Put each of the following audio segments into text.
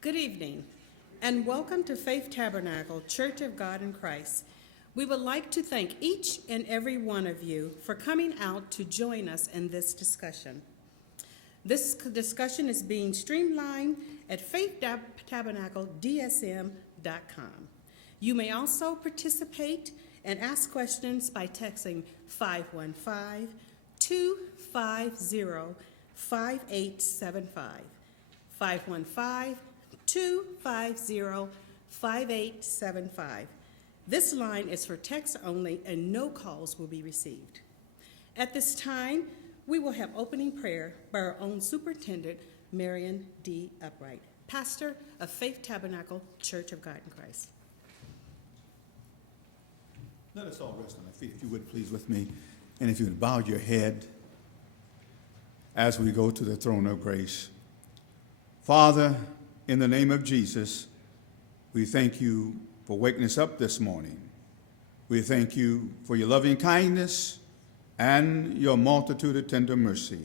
Good evening, and welcome to Faith Tabernacle, Church of God in Christ. We would like to thank each and every one of you for coming out to join us in this discussion. This discussion is being streamlined at faithtabernacledsm.com. You may also participate and ask questions by texting 515-250-5875. 515-250-5875. This line is for text only and no calls will be received. At this time, we will have opening prayer by our own Superintendent, Marion D. Upright, pastor of Faith Tabernacle Church of God in Christ. Let us all rest on our feet, if you would please with me, and if you would bow your head as we go to the throne of grace. Father, in the name of Jesus, we thank you for waking us up this morning. We thank you for your loving kindness and your multitude of tender mercy.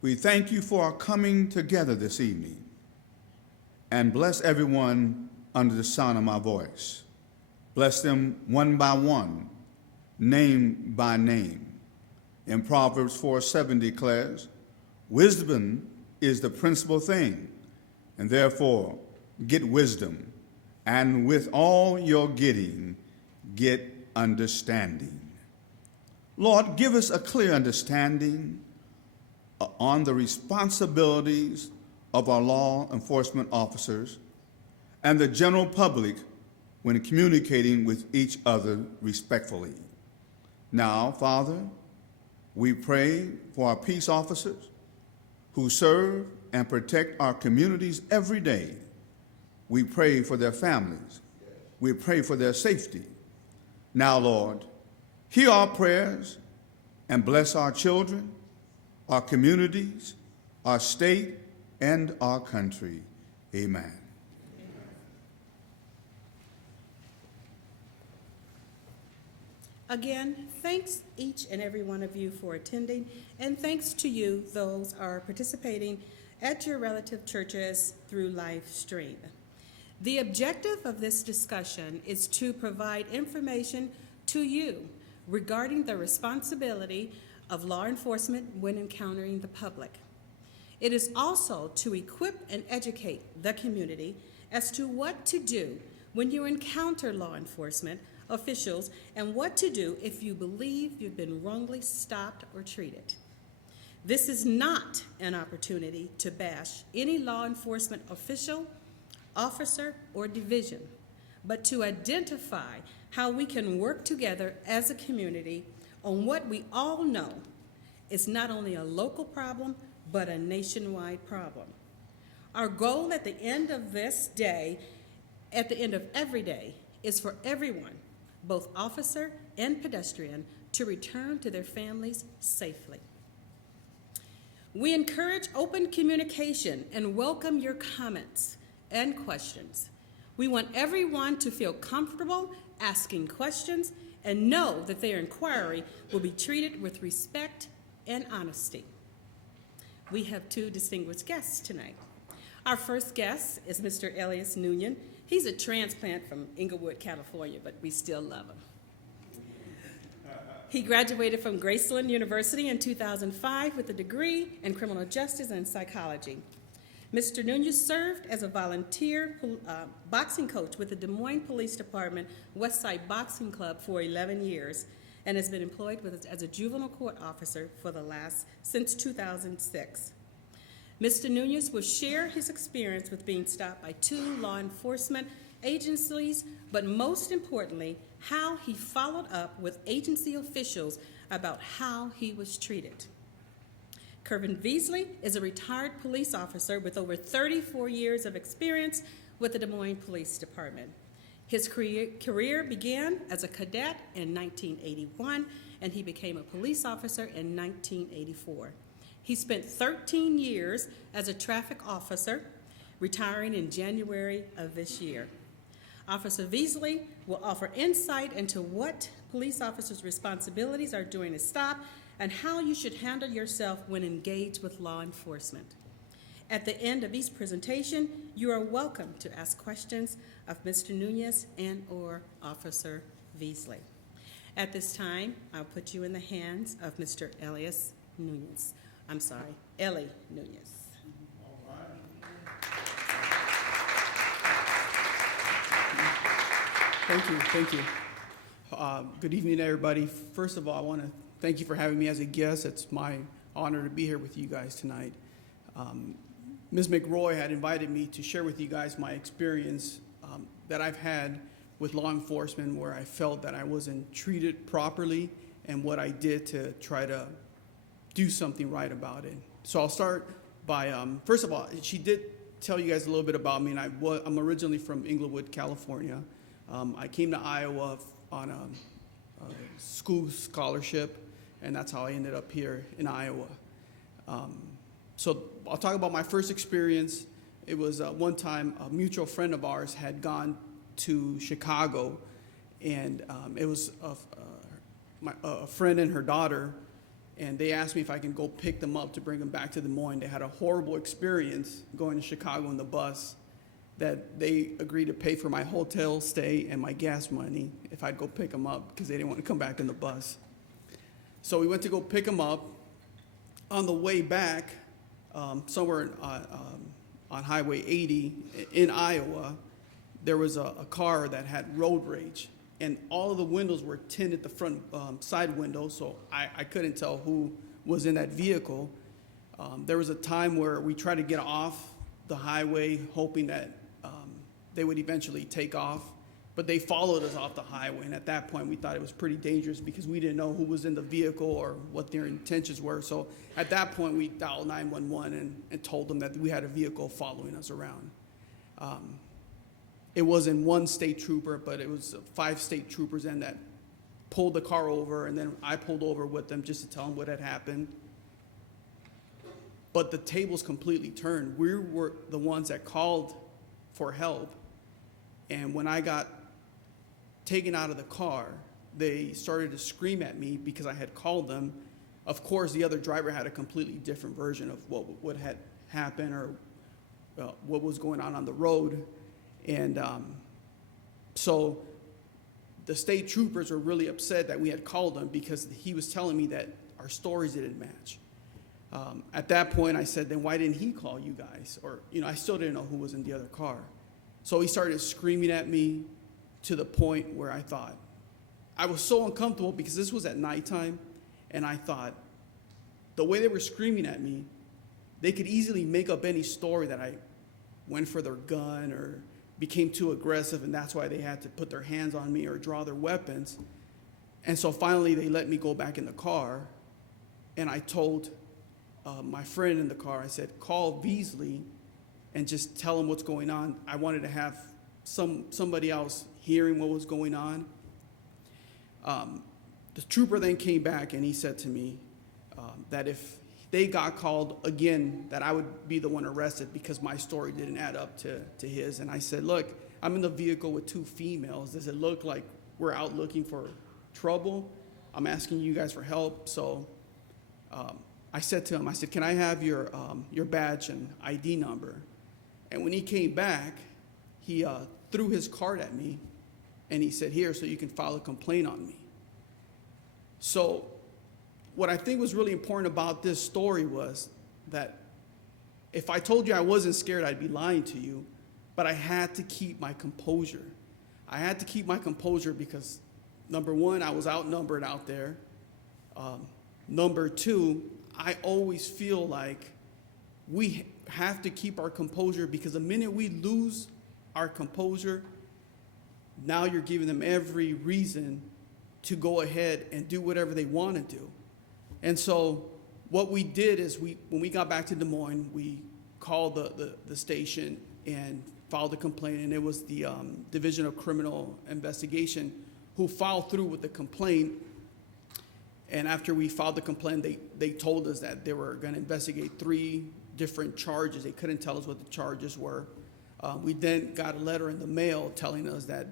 We thank you for our coming together this evening, and bless everyone under the sound of my voice. Bless them one by one, name by name. In Proverbs 4:7 declares, wisdom is the principal thing, and therefore get wisdom, and with all your getting, get understanding. Lord, give us a clear understanding on the responsibilities of our law enforcement officers and the general public when communicating with each other respectfully. Now, Father, we pray for our peace officers who serve and protect our communities every day. We pray for their families. We pray for their safety. Now, Lord, hear our prayers and bless our children, our communities, our state, and our country. Amen. Again, thanks each and every one of you for attending, and thanks to you, those are participating at your relative churches through live stream. The objective of this discussion is to provide information to you regarding the responsibility of law enforcement when encountering the public. It is also to equip and educate the community as to what to do when you encounter law enforcement officials and what to do if you believe you've been wrongly stopped or treated. This is not an opportunity to bash any law enforcement official, officer, or division, but to identify how we can work together as a community on what we all know is not only a local problem, but a nationwide problem. Our goal at the end of this day, at the end of every day, is for everyone, both officer and pedestrian, to return to their families safely. We encourage open communication and welcome your comments and questions. We want everyone to feel comfortable asking questions and know that their inquiry will be treated with respect and honesty. We have two distinguished guests tonight. Our first guest is Mr. Elias Nunion. He's a transplant from Inglewood, California, but we still love him. He graduated from Graceland University in 2005 with a degree in criminal justice and psychology. Mr. Nunez served as a volunteer boxing coach with the Des Moines Police Department Westside Boxing Club for 11 years and has been employed as a juvenile court officer since 2006. Mr. Nunez will share his experience with being stopped by two law enforcement agencies, but most importantly, how he followed up with agency officials about how he was treated. Kervin Beasley is a retired police officer with over 34 years of experience with the Des Moines Police Department. His career began as a cadet in 1981, and he became a police officer in 1984. He spent 13 years as a traffic officer, retiring in January of this year. Officer Beasley will offer insight into what police officers' responsibilities are during a stop and how you should handle yourself when engaged with law enforcement. At the end of each presentation, you are welcome to ask questions of Mr. Nunez and/or Officer Beasley. At this time, I'll put you in the hands of Mr. Eli Nunez. Thank you. Good evening, everybody. First of all, I want to thank you for having me as a guest. It's my honor to be here with you guys tonight. Ms. McRoy had invited me to share with you guys my experience that I've had with law enforcement, where I felt that I wasn't treated properly and what I did to try to do something right about it. So I'll start by, first of all, she did tell you guys a little bit about me, and I'm originally from Inglewood, California. I came to Iowa on a school scholarship, and that's how I ended up here in Iowa. So I'll talk about my first experience. It was one time a mutual friend of ours had gone to Chicago, and it was a friend and her daughter, and they asked me if I can go pick them up to bring them back to Des Moines. They had a horrible experience going to Chicago in the bus, that they agreed to pay for my hotel stay and my gas money if I'd go pick them up, because they didn't want to come back in the bus. So we went to go pick them up. On the way back, somewhere on Highway 80 in Iowa, there was a car that had road rage, and all of the windows were tinted, the front side windows, so I couldn't tell who was in that vehicle. There was a time where we tried to get off the highway, hoping that they would eventually take off, but they followed us off the highway, and at that point we thought it was pretty dangerous because we didn't know who was in the vehicle or what their intentions were. So at that point we dialed 911 and told them that we had a vehicle following us around. It wasn't one state trooper, but it was 5 state troopers and that pulled the car over, and then I pulled over with them just to tell them what had happened. But the tables completely turned. We were the ones that called for help. And when I got taken out of the car, they started to scream at me because I had called them. Of course, the other driver had a completely different version of what had happened or what was going on the road. And so the state troopers were really upset that we had called him, because he was telling me that our stories didn't match. At that point, I said, then why didn't he call you guys? Or, I still didn't know who was in the other car. So he started screaming at me to the point where I thought, I was so uncomfortable because this was at nighttime, and I thought, the way they were screaming at me, they could easily make up any story that I went for their gun or became too aggressive, and that's why they had to put their hands on me or draw their weapons. And so finally they let me go back in the car, and I told my friend in the car, I said, call Beasley and just tell him what's going on. I wanted to have somebody else hearing what was going on. The trooper then came back and he said to me that if they got called again, that I would be the one arrested because my story didn't add up to his. And I said, look, I'm in the vehicle with 2 females. Does it look like we're out looking for trouble? I'm asking you guys for help. So I said to him, I said, can I have your badge and ID number? And when he came back, he threw his card at me, and he said, here, so you can file a complaint on me. So what I think was really important about this story was that if I told you I wasn't scared, I'd be lying to you, but I had to keep my composure. I had to keep my composure because, number one, I was outnumbered out there. Number two, I always feel like we have to keep our composure, because the minute we lose our composure, now you're giving them every reason to go ahead and do whatever they want to do. And so what we did is when we got back to Des Moines, we called the station and filed a complaint, and it was the Division of Criminal Investigation who filed through with the complaint. And after we filed the complaint, they told us that they were going to investigate 3 different charges. They couldn't tell us what the charges were. We then got a letter in the mail telling us that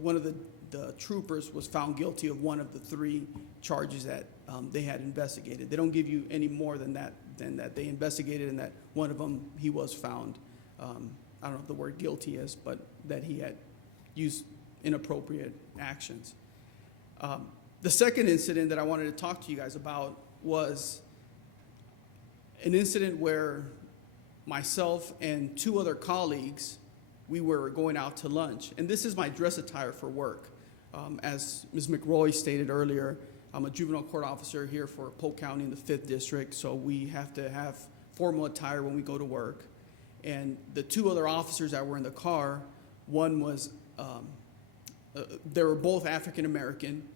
one of the troopers was found guilty of one of the 3 charges that they had investigated. They don't give you any more than that and that they investigated, and that one of them, he was found, I don't know if the word guilty is, but that he had used inappropriate actions. The second incident that I wanted to talk to you guys about was an incident where myself and two other colleagues, we were going out to lunch. And this is my dress attire for work. As Ms. McRoy stated earlier, I'm a juvenile court officer here for Polk County in the 5th District, so we have to have formal attire when we go to work. And the two other officers that were in the car, one was, they were both African American,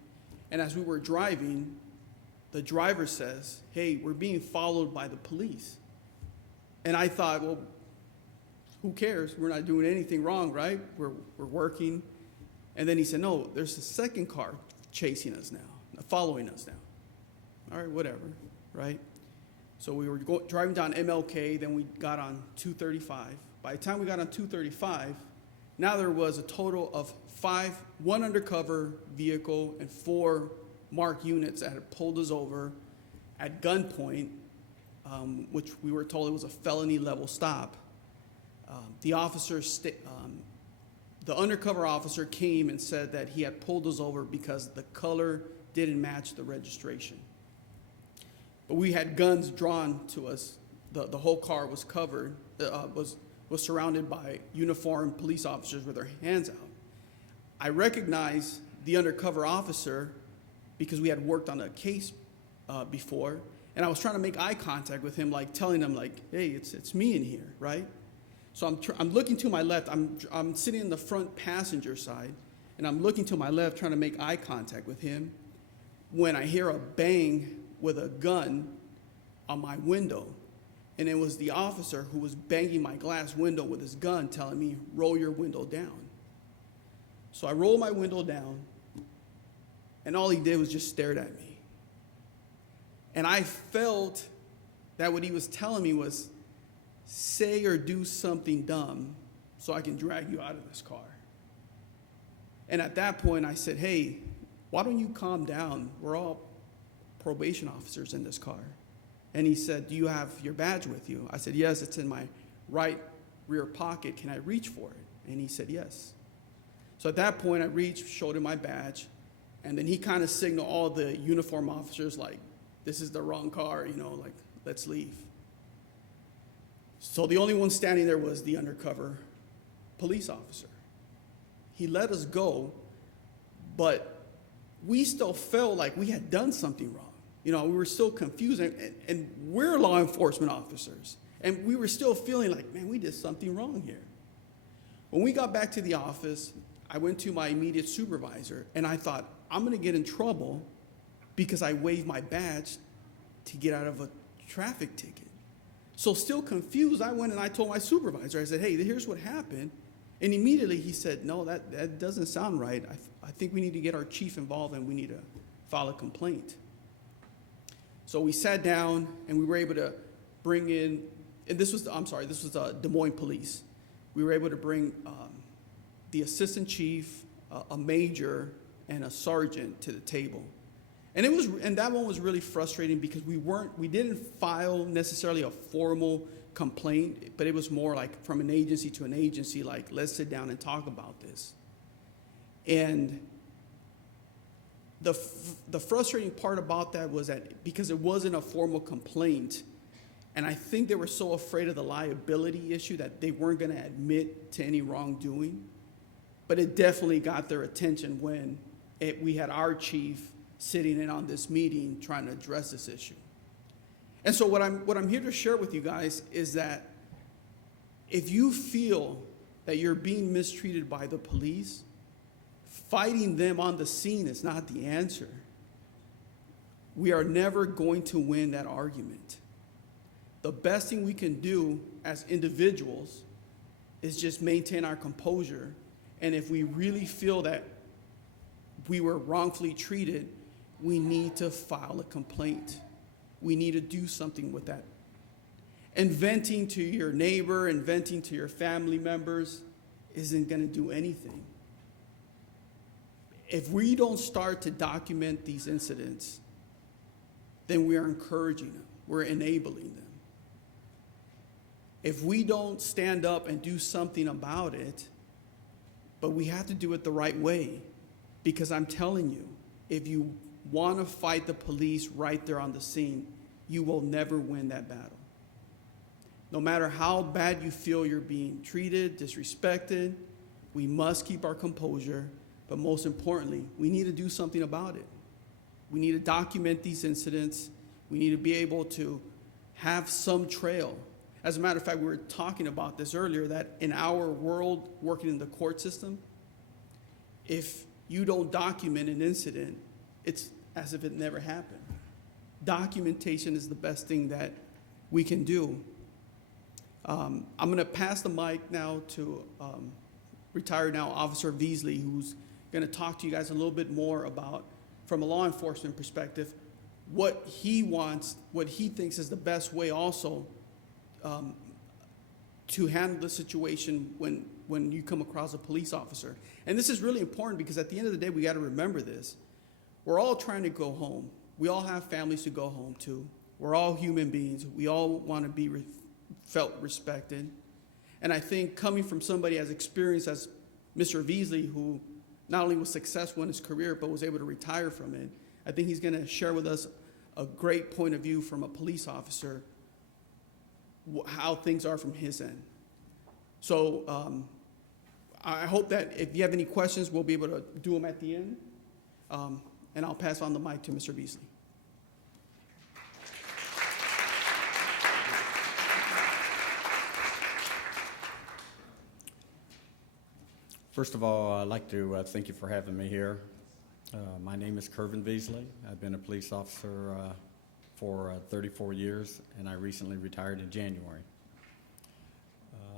and as we were driving, the driver says, "Hey, we're being followed by the police." And I thought, well, who cares? We're not doing anything wrong, right? We're working. And then he said, "No, there's a second car chasing us now, following us now." All right, whatever, right? So we were driving down MLK, then we got on 235. By the time we got on 235, now there was a total of one undercover vehicle and 4 marked units that had pulled us over at gunpoint, which we were told it was a felony level stop. The undercover officer came and said that he had pulled us over because the color didn't match the registration. But we had guns drawn to us. The whole car was covered, was surrounded by uniformed police officers with their hands out. I recognized the undercover officer because we had worked on a case before, and I was trying to make eye contact with him, like telling him, like, "Hey, it's me in here," right? So I'm looking to my left. I'm sitting in the front passenger side, and I'm looking to my left, trying to make eye contact with him, when I hear a bang with a gun on my window. And it was the officer who was banging my glass window with his gun, telling me, "Roll your window down." So I rolled my window down, and all he did was just stared at me. And I felt that what he was telling me was, say or do something dumb so I can drag you out of this car. And at that point, I said, "Hey, why don't you calm down? We're all probation officers in this car." And he said, "Do you have your badge with you?" I said, "Yes, it's in my right rear pocket. Can I reach for it?" And he said, "Yes." So at that point, I reached, showed him my badge, and then he kind of signaled all the uniform officers, like, "This is the wrong car, like, let's leave." So the only one standing there was the undercover police officer. He let us go, but we still felt like we had done something wrong. We were still confused, and we're law enforcement officers, and we were still feeling like, man, we did something wrong here. When we got back to the office, I went to my immediate supervisor, and I thought, I'm going to get in trouble because I waved my badge to get out of a traffic ticket. So still confused, I went and I told my supervisor, I said, "Hey, here's what happened." And immediately he said, "No, that doesn't sound right. I think we need to get our chief involved and we need to file a complaint." So we sat down and we were able to bring in, and this was Des Moines Police. We were able to bring the assistant chief, a major, and a sergeant to the table. And that one was really frustrating because we didn't file necessarily a formal complaint, but it was more like from an agency to an agency, like, let's sit down and talk about this. And the frustrating part about that was that because it wasn't a formal complaint, and I think they were so afraid of the liability issue that they weren't going to admit to any wrongdoing, but it definitely got their attention when we had our chief sitting in on this meeting trying to address this issue. And so what I'm here to share with you guys is that if you feel that you're being mistreated by the police, fighting them on the scene is not the answer. We are never going to win that argument. The best thing we can do as individuals is just maintain our composure. And if we really feel that we were wrongfully treated, we need to file a complaint. We need to do something with that. And venting to your neighbor and venting to your family members isn't going to do anything. If we don't start to document these incidents, then we are encouraging them. We're enabling them. If we don't stand up and do something about it, but we have to do it the right way, because I'm telling you, if you want to fight the police right there on the scene, you will never win that battle. No matter how bad you feel you're being treated, disrespected, we must keep our composure, but most importantly, we need to do something about it. We need to document these incidents. We need to be able to have some trail. As a matter of fact, we were talking about this earlier, that in our world working in the court system, if you don't document an incident, it's as if it never happened. Documentation is the best thing that we can do. I'm going to pass the mic now to retired now Officer Beasley, who's going to talk to you guys a little bit more about, from a law enforcement perspective, what he wants, what he thinks is the best way also to handle the situation when you come across a police officer. And this is really important because at the end of the day, we got to remember this. We're all trying to go home. We all have families to go home to. We're all human beings. We all want to be felt respected. And I think coming from somebody as experienced as Mr. Beasley, who not only was successful in his career, but was able to retire from it, I think he's going to share with us a great point of view from a police officer, how things are from his end. So I hope that if you have any questions, we'll be able to do them at the end. And I'll pass on the mic to Mr. Beasley. First of all, I'd like to thank you for having me here. My name is Kervin Beasley. I've been a police officer for 34 years, and I recently retired in January.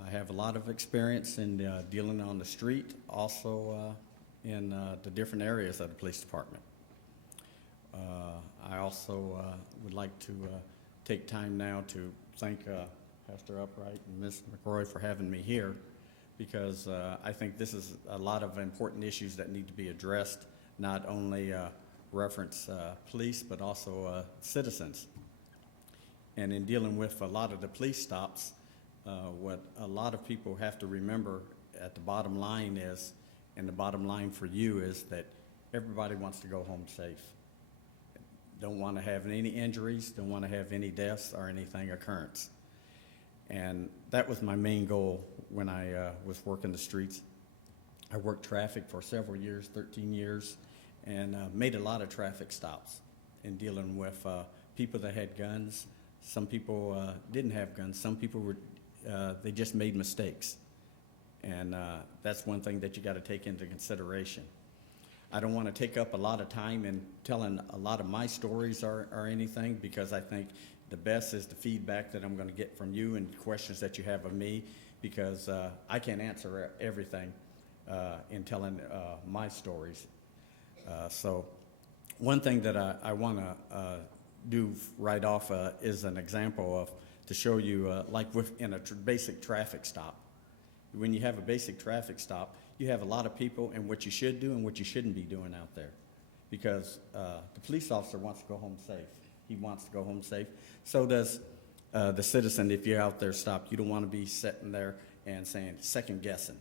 I have a lot of experience in dealing on the street, also in the different areas of the police department. I also would like to take time now to thank Pastor Upright and Ms. McRoy for having me here, because I think this is a lot of important issues that need to be addressed, not only reference police, but also citizens. And in dealing with a lot of the police stops, what a lot of people have to remember at the bottom line is, and the bottom line for you is that everybody wants to go home safe. Don't want to have any injuries, don't want to have any deaths or anything occurrence. And that was my main goal when I was working the streets. I worked traffic for several years, 13 years, and made a lot of traffic stops in dealing with people that had guns. Some people didn't have guns. Some people were, they just made mistakes. And that's one thing that you got to take into consideration. I don't want to take up a lot of time in telling a lot of my stories or anything, because I think the best is the feedback that I'm going to get from you and questions that you have of me, because I can't answer everything in telling my stories. So one thing that I want to do right off is an example of, to show you, like in a basic traffic stop. When you have a basic traffic stop, you have a lot of people and what you should do and what you shouldn't be doing out there. Because the police officer wants to go home safe. He wants to go home safe. So does the citizen. If you're out there stopped, you don't want to be sitting there and saying, second guessing.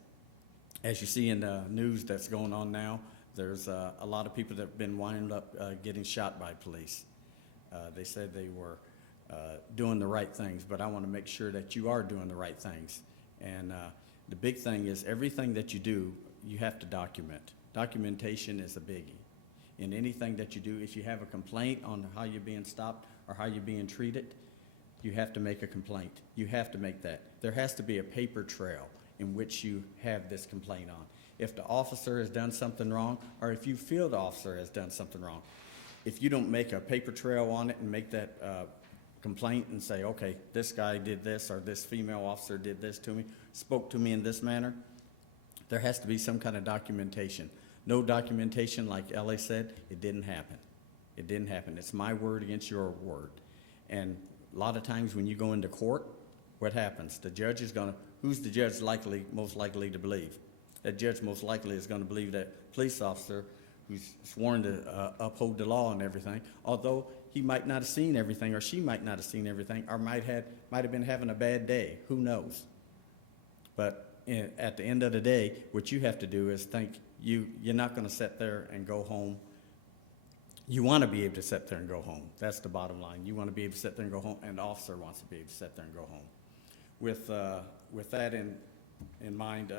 As you see in the news that's going on now, there's a lot of people that have been wound up getting shot by police. They said they were doing the right things, but I want to make sure that you are doing the right things. And the big thing is, everything that you do, you have to document. Documentation is a biggie. In anything that you do, if you have a complaint on how you're being stopped or how you're being treated, you have to make a complaint. You have to make that. There has to be a paper trail in which you have this complaint on. If the officer has done something wrong, or if you feel the officer has done something wrong, if you don't make a paper trail on it and make that complaint and say, okay, this guy did this, or this female officer did this to me, spoke to me in this manner, there has to be some kind of documentation. No documentation, like Ellie said, it didn't happen. It didn't happen. It's my word against your word. And a lot of times when you go into court, what happens? The judge is going to, who's the judge most likely to believe? That judge most likely is going to believe that police officer who's sworn to uphold the law and everything, although he might not have seen everything, or she might not have seen everything, or might have been having a bad day. Who knows? But at the end of the day, what you have to do is think you're not going to sit there and go home. You want to be able to sit there and go home. That's the bottom line. You want to be able to sit there and go home, and the officer wants to be able to sit there and go home. With that in mind,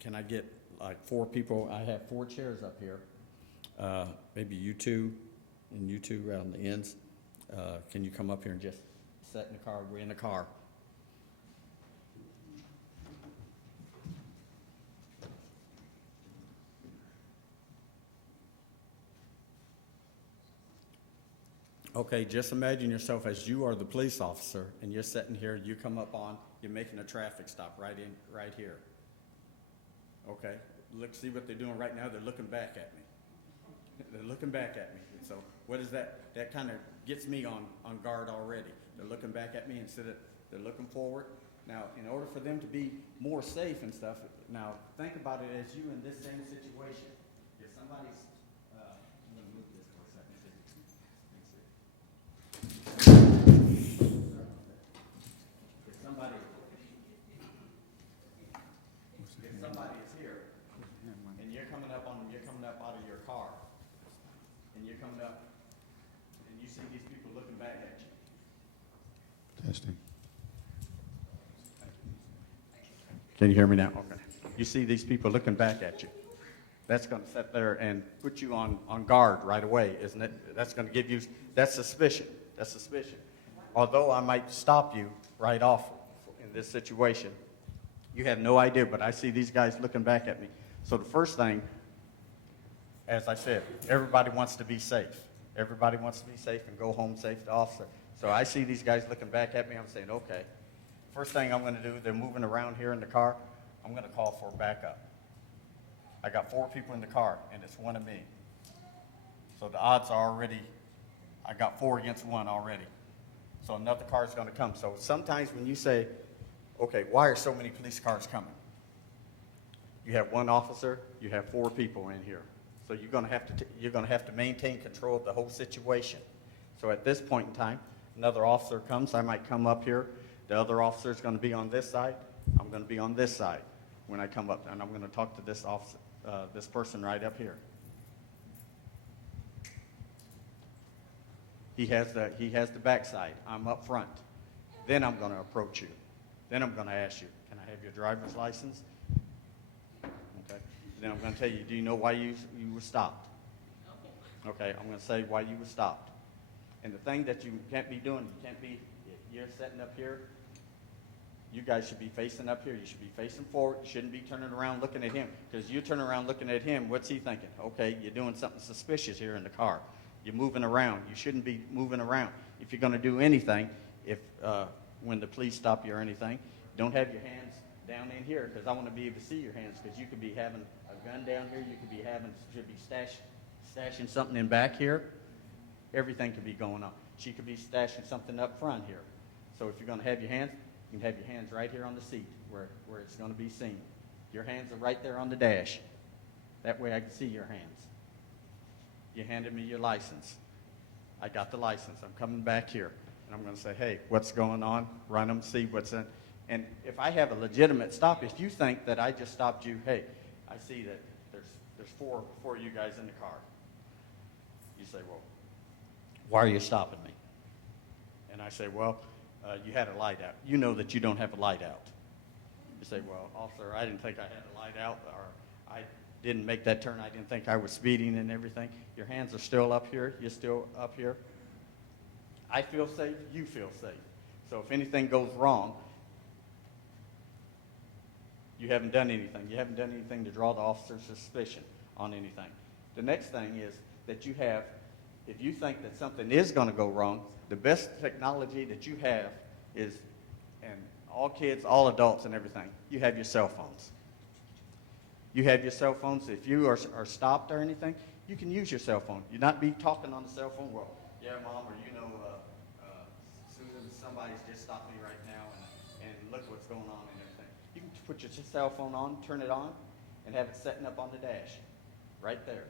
can I get like 4 people? I have 4 chairs up here. Maybe you two, and you two around the ends. Can you come up here and just sit in the car? We're in the car. Okay, just imagine yourself as you are the police officer, and you're sitting here, you come up on, you're making a traffic stop right here. Okay, look, see what they're doing right now? They're looking back at me. They're looking back at me. So what is that? That kind of gets me on guard already. They're looking back at me instead of, they're looking forward. Now, in order for them to be more safe and stuff, now think about it as you in this same situation. If somebody's, I'm going to move this for a second. If somebody is here, and you're coming up out of your car, and you're coming up, and you see these people looking back at you. Testing. Can you hear me now? Okay. You see these people looking back at you. That's going to sit there and put you on guard right away, isn't it? That's going to give you, that's suspicion. That's suspicion. Although I might stop you right off in this situation, you have no idea, but I see these guys looking back at me. So the first thing, as I said, everybody wants to be safe. Everybody wants to be safe and go home safe, the officer. So I see these guys looking back at me. I'm saying, okay. First thing I'm going to do, they're moving around here in the car. I'm going to call for backup. I got 4 people in the car, and it's 1 of me. So the odds are already, I got 4 against 1 already. So another car is going to come. So sometimes when you say, okay, why are so many police cars coming? You have 1 officer, you have 4 people in here. So you're going to have to maintain control of the whole situation. So at this point in time, another officer comes. I might come up here. The other officer is going to be on this side. I'm going to be on this side when I come up, and I'm going to talk to this officer, this person right up here. He has the back side. I'm up front. Then I'm going to approach you. Then I'm going to ask you, can I have your driver's license? Okay. Then I'm going to tell you, do you know why you were stopped? Okay, I'm going to say why you were stopped. And the thing that you can't be doing, you're sitting up here, you guys should be facing up here. You should be facing forward. You shouldn't be turning around looking at him. Because you turn around looking at him, what's he thinking? Okay, you're doing something suspicious here in the car. You're moving around. You shouldn't be moving around. If you're going to do anything, when the police stop you or anything, don't have your hands down in here, because I want to be able to see your hands, because you could be having a gun down here. You could be stashing something in back here. Everything could be going on. She could be stashing something up front here. So if you're going to have your hands, you can have your hands right here on the seat where it's going to be seen. Your hands are right there on the dash. That way I can see your hands. You handed me your license. I got the license. I'm coming back here. And I'm going to say, hey, what's going on? Run them, see what's in. And if I have a legitimate stop, if you think that I just stopped you, hey, I see that there's four of you guys in the car. You say, well, why are you stopping me? And I say, well, you had a light out. You know that you don't have a light out. You say, well, officer, I didn't think I had a light out, or I didn't make that turn. I didn't think I was speeding and everything. Your hands are still up here. You're still up here. I feel safe. You feel safe. So if anything goes wrong, you haven't done anything. You haven't done anything to draw the officer's suspicion on anything. The next thing is that you have, if you think that something is going to go wrong, the best technology that you have is, and all kids, all adults and everything, you have your cell phones. You have your cell phones. If you are stopped or anything, you can use your cell phone. You not be talking on the cell phone, well, yeah, Mom, or Susan, somebody's just stopped me right now, and look what's going on and everything. You can put your cell phone on, turn it on, and have it setting up on the dash, right there.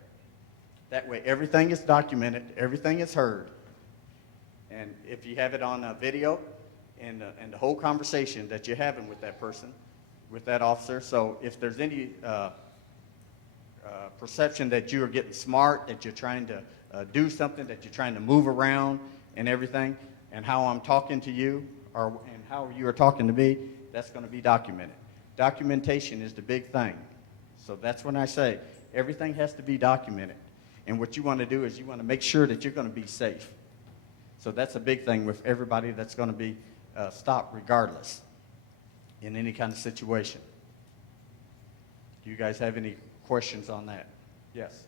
That way, everything is documented, everything is heard. And if you have it on a video and the whole conversation that you're having with that person, with that officer, so if there's any perception that you are getting smart, that you're trying to do something, that you're trying to move around and everything, and how I'm talking to you and how you are talking to me, that's going to be documented. Documentation is the big thing. So that's when I say everything has to be documented. And what you want to do is you want to make sure that you're going to be safe. So that's a big thing with everybody that's going to be stopped regardless in any kind of situation. Do you guys have any questions on that? Yes.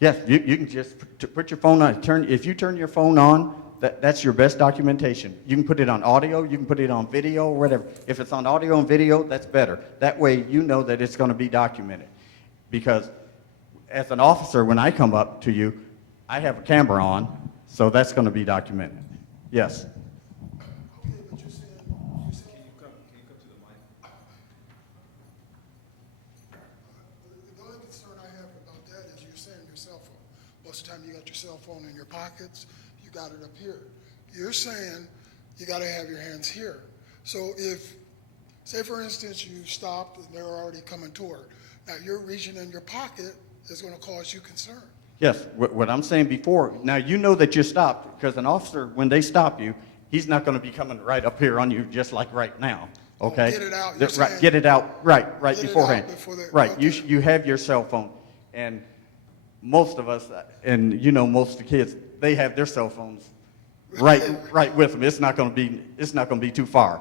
Yes, you can just put your phone on. If you turn your phone on, that's your best documentation. You can put it on audio, you can put it on video, or whatever. If it's on audio and video, that's better. That way you know that it's going to be documented. Because as an officer, when I come up to you, I have a camera on, so that's going to be documented. Yes. Okay, but you're saying, can you come to the mic? The only concern I have about that is you're saying your cell phone. Most of the time you got your cell phone in your pockets, you got it up here. You're saying you got to have your hands here. So if, say for instance, you stopped and they're already coming toward, now you're reaching in your pocket, is going to cause you concern. Yes, what I'm saying before, now you know that you're stopped, because an officer, when they stop you, he's not going to be coming right up here on you just like right now, okay? Get it out, you're Right, saying- get it out, right Get it beforehand. out before they- Right, okay. you have your cell phone, and most of us, and you know most of the kids, they have their cell phones right with them. It's not going to be too far.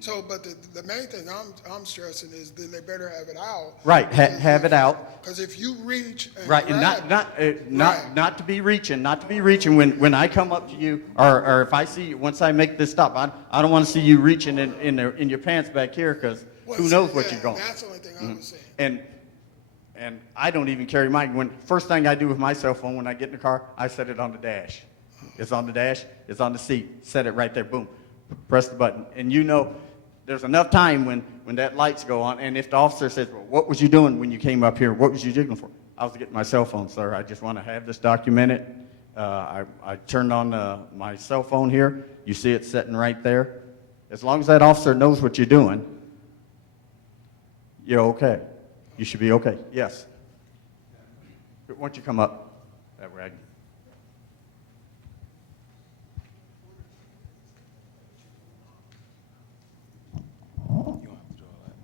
So, but the main thing I'm stressing is that they better have it out. Right, have it out. Because if you reach and Right, and grab, not to be reaching when I come up to you, or if I see you, once I make this stop, I don't want to see you reaching in your pants back here, because well, who knows what yeah, you're going. That's the only thing I was saying. And I don't even carry mine. First thing I do with my cell phone when I get in the car, I set it on the dash. It's on the dash, it's on the seat, set it right there, boom, press the button. And you know, there's enough time when that lights go on, and if the officer says, well, what was you doing when you came up here? What was you doing for? I was getting my cell phone, sir. I just want to have this documented. I turned on my cell phone here. You see it sitting right there. As long as that officer knows what you're doing, you're okay. You should be okay. Yes. Why don't you come up that way? You don't have to do all that.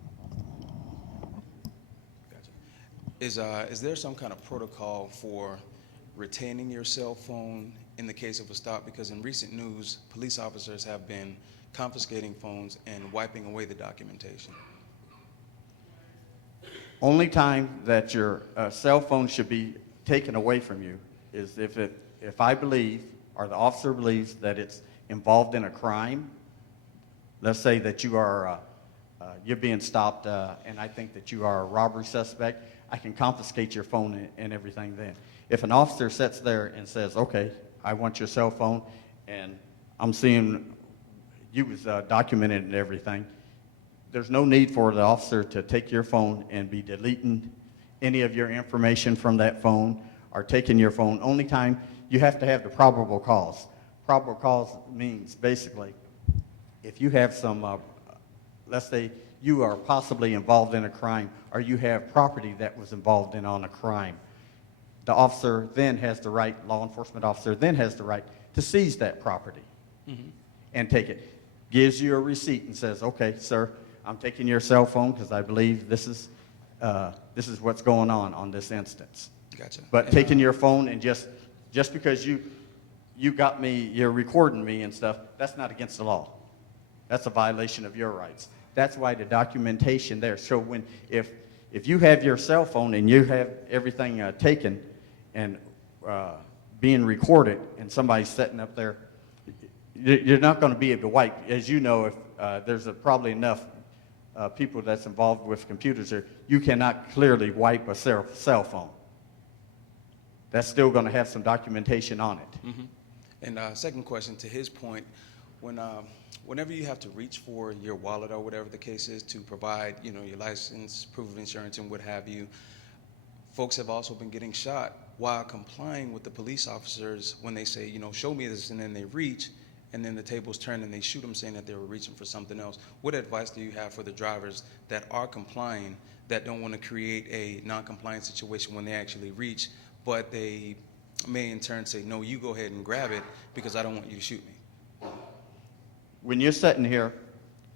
Gotcha. Is there some kind of protocol for retaining your cell phone in the case of a stop? Because in recent news, police officers have been confiscating phones and wiping away the documentation. Only time that your cell phone should be taken away from you is if I believe, or the officer believes, that it's involved in a crime. Let's say that you are you're being stopped, and I think that you are a robbery suspect. I can confiscate your phone and everything then. If an officer sits there and says, okay, I want your cell phone, and I'm seeing you was documented and everything, there's no need for the officer to take your phone and be deleting any of your information from that phone or taking your phone. Only time you have to have the probable cause. Probable cause means basically if you have some, let's say you are possibly involved in a crime, or you have property that was involved on a crime, the officer then has the right, law enforcement officer then has the right to seize that property and take it. Gives you a receipt and says, okay, sir, I'm taking your cell phone because I believe this is what's going on this instance. Gotcha. But taking your phone and just because you got me, you're recording me and stuff, that's not against the law. That's a violation of your rights. That's why the documentation there. So if you have your cell phone and you have everything taken and being recorded, and somebody's sitting up there, you're not going to be able to wipe. As you know, if there's probably enough people that's involved with computers there, you cannot clearly wipe a cell phone. That's still going to have some documentation on it. And second question, to his point, whenever you have to reach for your wallet or whatever the case is to provide, you know, your license, proof of insurance, and what have you, folks have also been getting shot while complying with the police officers when they say, you know, show me this, and then they reach, and then the tables turn and they shoot them saying that they were reaching for something else. What advice do you have for the drivers that are complying, that don't want to create a non-compliant situation when they actually reach, but they may in turn say, no, you go ahead and grab it because I don't want you to shoot me? When you're sitting here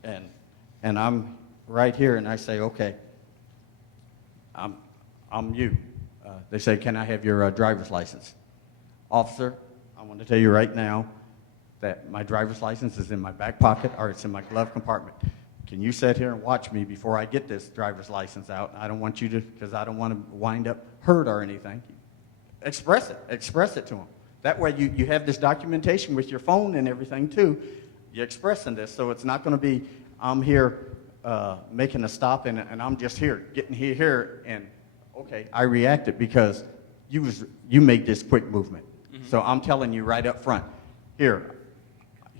and I'm right here and I say, okay, I'm you. They say, can I have your driver's license? Officer, I want to tell you right now that my driver's license is in my back pocket or it's in my glove compartment. Can you sit here and watch me before I get this driver's license out? I don't want you to, because I don't want to wind up hurt or anything. Express it to them. That way you have this documentation with your phone and everything too. You're expressing this, so it's not going to be, I'm here making a stop and I'm just here, getting here and okay, I reacted because you made this quick movement. So I'm telling you right up front, here,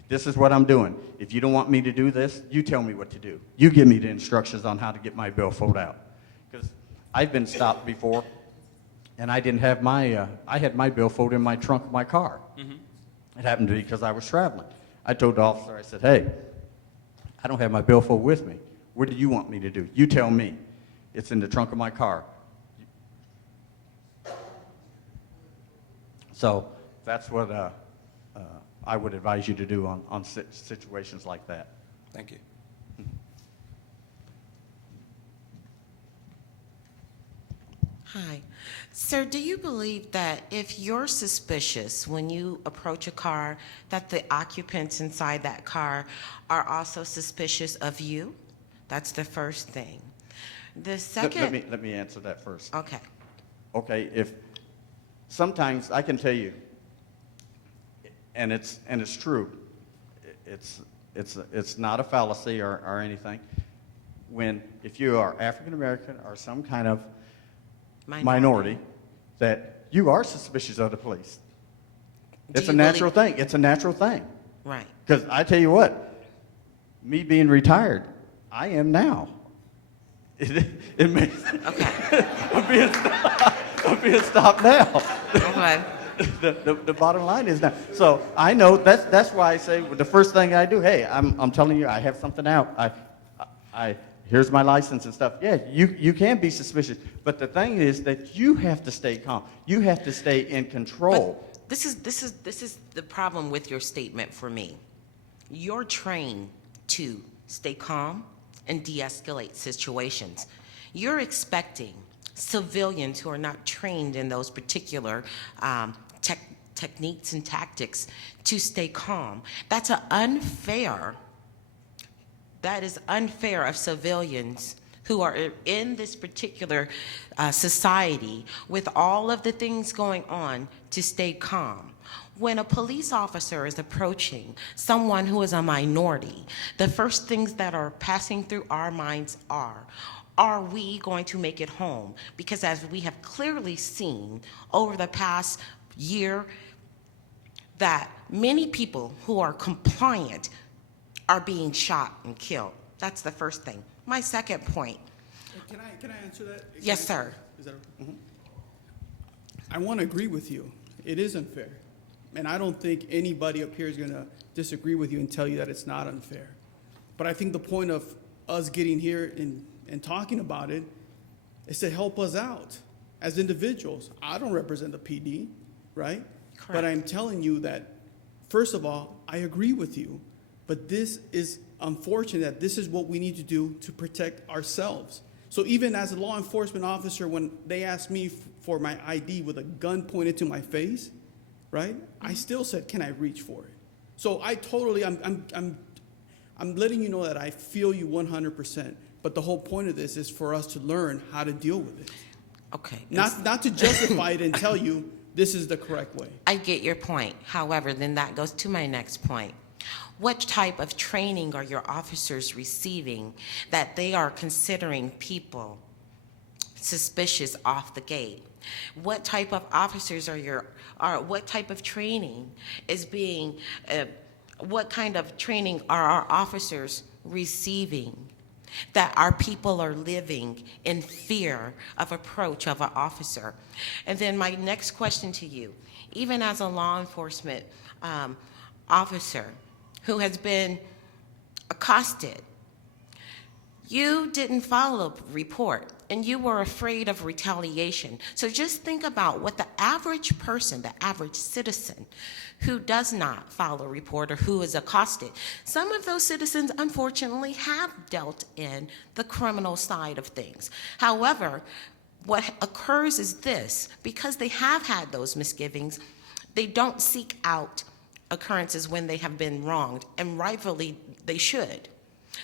this is what I'm doing. If you don't want me to do this, you tell me what to do. You give me the instructions on how to get my billfold out. Because I've been stopped before, and I didn't have my, I had my billfold in my trunk of my car. It happened to me because I was traveling. I told the officer, I said, hey, I don't have my billfold with me. What do you want me to do? You tell me. It's in the trunk of my car. So that's what I would advise you to do on situations like that. Thank you. Hi. Sir, do you believe that if you're suspicious when you approach a car, that the occupants inside that car are also suspicious of you? That's the first thing. The second... Let me answer that first. Okay. Okay, if sometimes I can tell you, and it's true, it's not a fallacy or anything. If you are African American or some kind of minority, that you are suspicious of the police. It's a natural thing. It's a natural thing. Right. Because I tell you what, me being retired, I am now. It makes. Okay. I'm being stopped now. Okay. The bottom line is now. So I know that's why I say the first thing I do. Hey, I'm telling you, I have something out. Here's my license and stuff. Yeah, you can be suspicious, but the thing is that you have to stay calm. You have to stay in control. But this is the problem with your statement for me. You're trained to stay calm and de-escalate situations. You're expecting civilians who are not trained in those particular techniques and tactics to stay calm. That is unfair of civilians who are in this particular society with all of the things going on to stay calm. When a police officer is approaching someone who is a minority, the first things that are passing through our minds are we going to make it home? Because as we have clearly seen over the past year, that many people who are compliant are being shot and killed. That's the first thing. My second point. Can I answer that? Yes, sir. Is that okay? I want to agree with you. It is unfair. And I don't think anybody up here is going to disagree with you and tell you that it's not unfair. But I think the point of us getting here and talking about it is to help us out as individuals. I don't represent the PD, right? Correct. But I'm telling you that, first of all, I agree with you. But this is unfortunate that this is what we need to do to protect ourselves. So even as a law enforcement officer, when they asked me for my ID with a gun pointed to my face, right? I still said, can I reach for it? So I totally, I'm letting you know that I feel you 100%. But the whole point of this is for us to learn how to deal with it. Okay. Not to justify it and tell you this is the correct way. I get your point. However, then that goes to my next point. What type of training are your officers receiving that they are considering people suspicious off the gate? What type of officers what type of training is being What kind of training are our officers receiving? That our people are living in fear of approach of an officer. And then my next question to you, even as a law enforcement officer who has been accosted, you didn't file a report and you were afraid of retaliation. So just think about what the average person, the average citizen who does not file a report or who is accosted. Some of those citizens, unfortunately, have dealt in the criminal side of things. However, what occurs is this: because they have had those misgivings, they don't seek out occurrences when they have been wronged, and rightfully they should.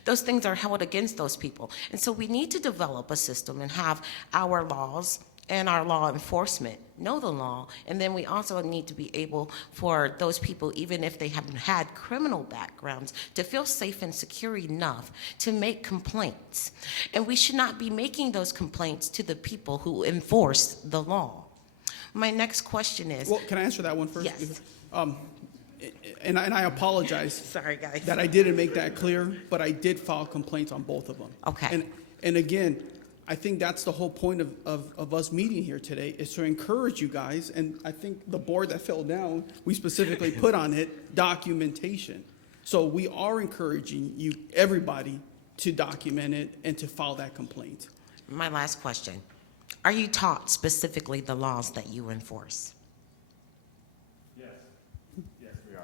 Those things are held against those people. And so we need to develop a system and have our laws and our law enforcement know the law. And then we also need to be able for those people, even if they haven't had criminal backgrounds, to feel safe and secure enough to make complaints. And we should not be making those complaints to the people who enforce the law. My next question is... Well, can I answer that one first? Yes. And I apologize Sorry, guys. that I didn't make that clear, but I did file complaints on both of them. Okay. And again, I think that's the whole point of us meeting here today, is to encourage you guys, and I think the board that fell down, we specifically put on it documentation. So we are encouraging you, everybody, to document it and to file that complaint. My last question. Are you taught specifically the laws that you enforce? Yes. Yes, we are.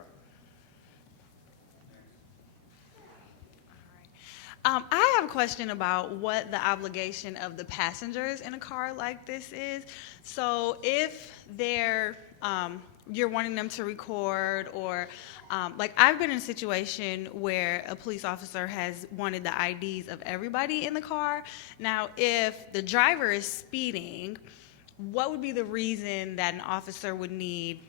I have a question about what the obligation of the passengers in a car like this is. So if they're, you're wanting them to record, or like I've been in a situation where a police officer has wanted the IDs of everybody in the car. Now, if the driver is speeding, what would be the reason that an officer would need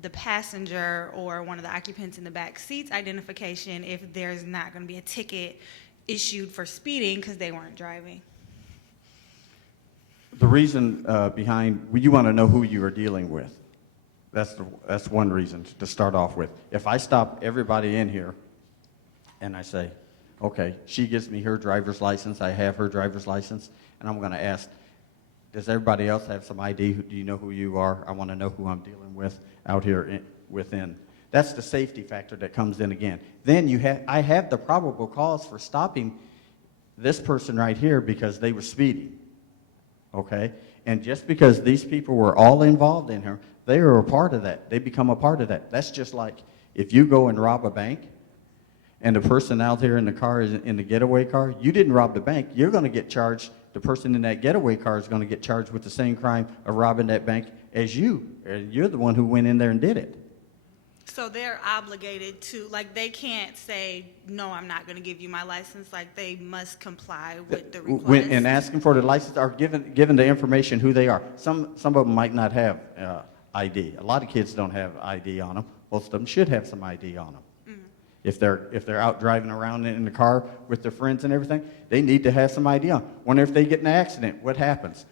the passenger or one of the occupants in the back seat's identification if there's not going to be a ticket issued for speeding because they weren't driving? The reason behind, well, you want to know who you are dealing with. That's one reason to start off with. If I stop everybody in here and I say, okay, she gives me her driver's license, I have her driver's license, and I'm going to ask, does everybody else have some ID? Do you know who you are? I want to know who I'm dealing with out here within. That's the safety factor that comes in again. Then I have the probable cause for stopping this person right here because they were speeding, okay? And just because these people were all involved in here, they are a part of that. They become a part of that. That's just like if you go and rob a bank and the person out there in the car is in the getaway car, you didn't rob the bank, you're going to get charged. The person in that getaway car is going to get charged with the same crime of robbing that bank as you. And you're the one who went in there and did it. So they're obligated to, like, they can't say, no, I'm not going to give you my license. Like, they must comply with the request. And asking for the license or given the information who they are. Some of them might not have ID. A lot of kids don't have ID on them. Most of them should have some ID on them. Mm-hmm. If they're out driving around in the car with their friends and everything, they need to have some ID on. Wonder if they get in an accident, what happens?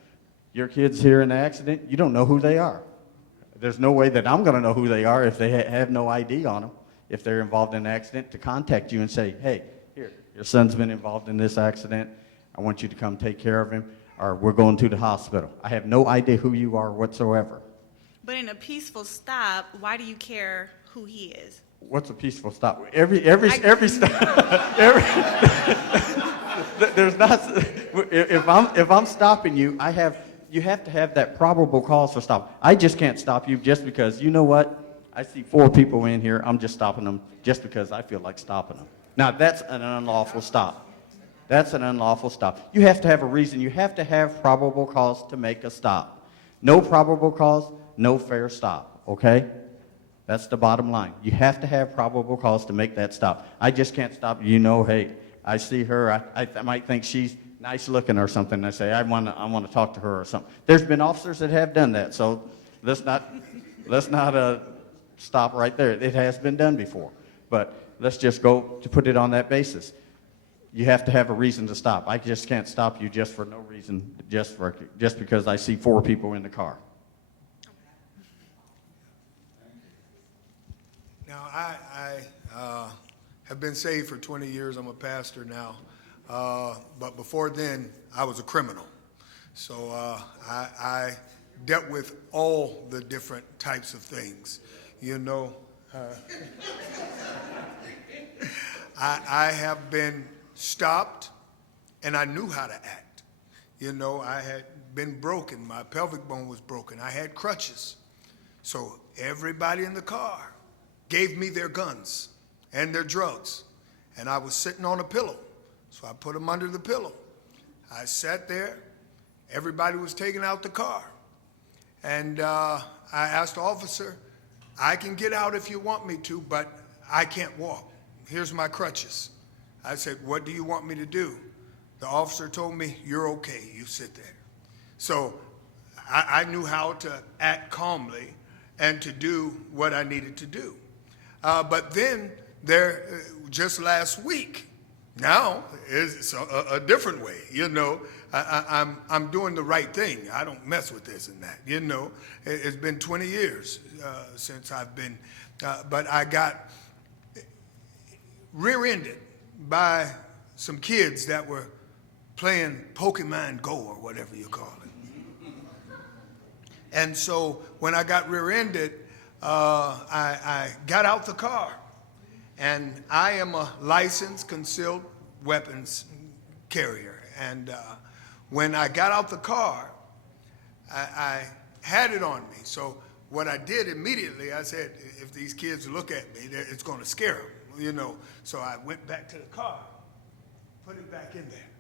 Your kid's here in an accident, you don't know who they are. There's no way that I'm going to know who they are if they have no ID on them, if they're involved in an accident, to contact you and say, hey, here, your son's been involved in this accident. I want you to come take care of him, or we're going to the hospital. I have no idea who you are whatsoever. But in a peaceful stop, why do you care who he is? What's a peaceful stop? Every stop, there's not, if I'm stopping you, you have to have that probable cause for stop. I just can't stop you just because, you know what? I see 4 people in here. I'm just stopping them just because I feel like stopping them. Now, that's an unlawful stop. That's an unlawful stop. You have to have a reason. You have to have probable cause to make a stop. No probable cause, no fair stop, okay? That's the bottom line. You have to have probable cause to make that stop. I just can't stop you. You know, hey, I see her. I might think she's nice looking or something. I say, I want to talk to her or something. There's been officers that have done that, so let's not stop right there. It has been done before, but let's just go to put it on that basis. You have to have a reason to stop. I just can't stop you just for no reason, just because I see 4 people in the car. Now, Now, I have been saved for 20 years. I'm a pastor now. But before then, I was a criminal. So I dealt with all the different types of things. You know, I have been stopped, and I knew how to act. You know, I had been broken. My pelvic bone was broken. I had crutches. So everybody in the car gave me their guns and their drugs. And I was sitting on a pillow. So I put them under the pillow. I sat there. Everybody was taking out the car. And I asked the officer, I can get out if you want me to, but I can't walk. Here's my crutches. I said, what do you want me to do? The officer told me, you're okay, you sit there. So I knew how to act calmly and to do what I needed to do. But then just last week, now is a different way. You know, I'm doing the right thing. I don't mess with this and that. You know, it's been 20 years since I've been, but I got rear-ended by some kids that were playing Pokemon Go or whatever you call it. And so when I got rear-ended, I got out the car. And I am a licensed concealed weapons carrier. And when I got out the car, I had it on me. So what I did immediately, I said, if these kids look at me, it's going to scare them, you know. So I went back to the car, put it back in there.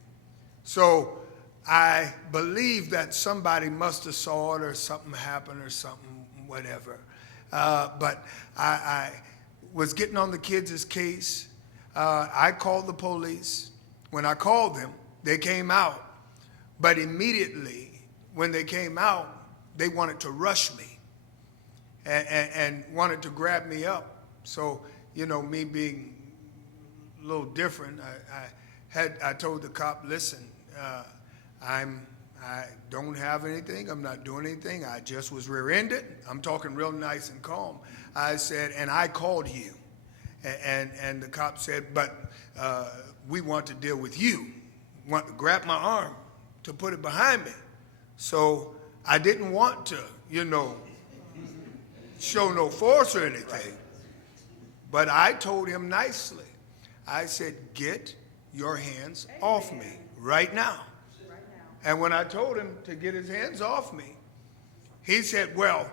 So I believe that somebody must have saw it or something happened or something, whatever. But I was getting on the kids' case. I called the police. When I called them, they came out. But immediately, when they came out, they wanted to rush me and wanted to grab me up. So, you know, me being a little different, I told the cop, listen, I don't have anything. I'm not doing anything. I just was rear-ended. I'm talking real nice and calm. I said, and I called you. And the cop said, but we want to deal with you. Want to grab my arm to put it behind me. So I didn't want to, you know, show no force or anything. But I told him nicely. I said, get your hands off me right now. And when I told him to get his hands off me, he said, well,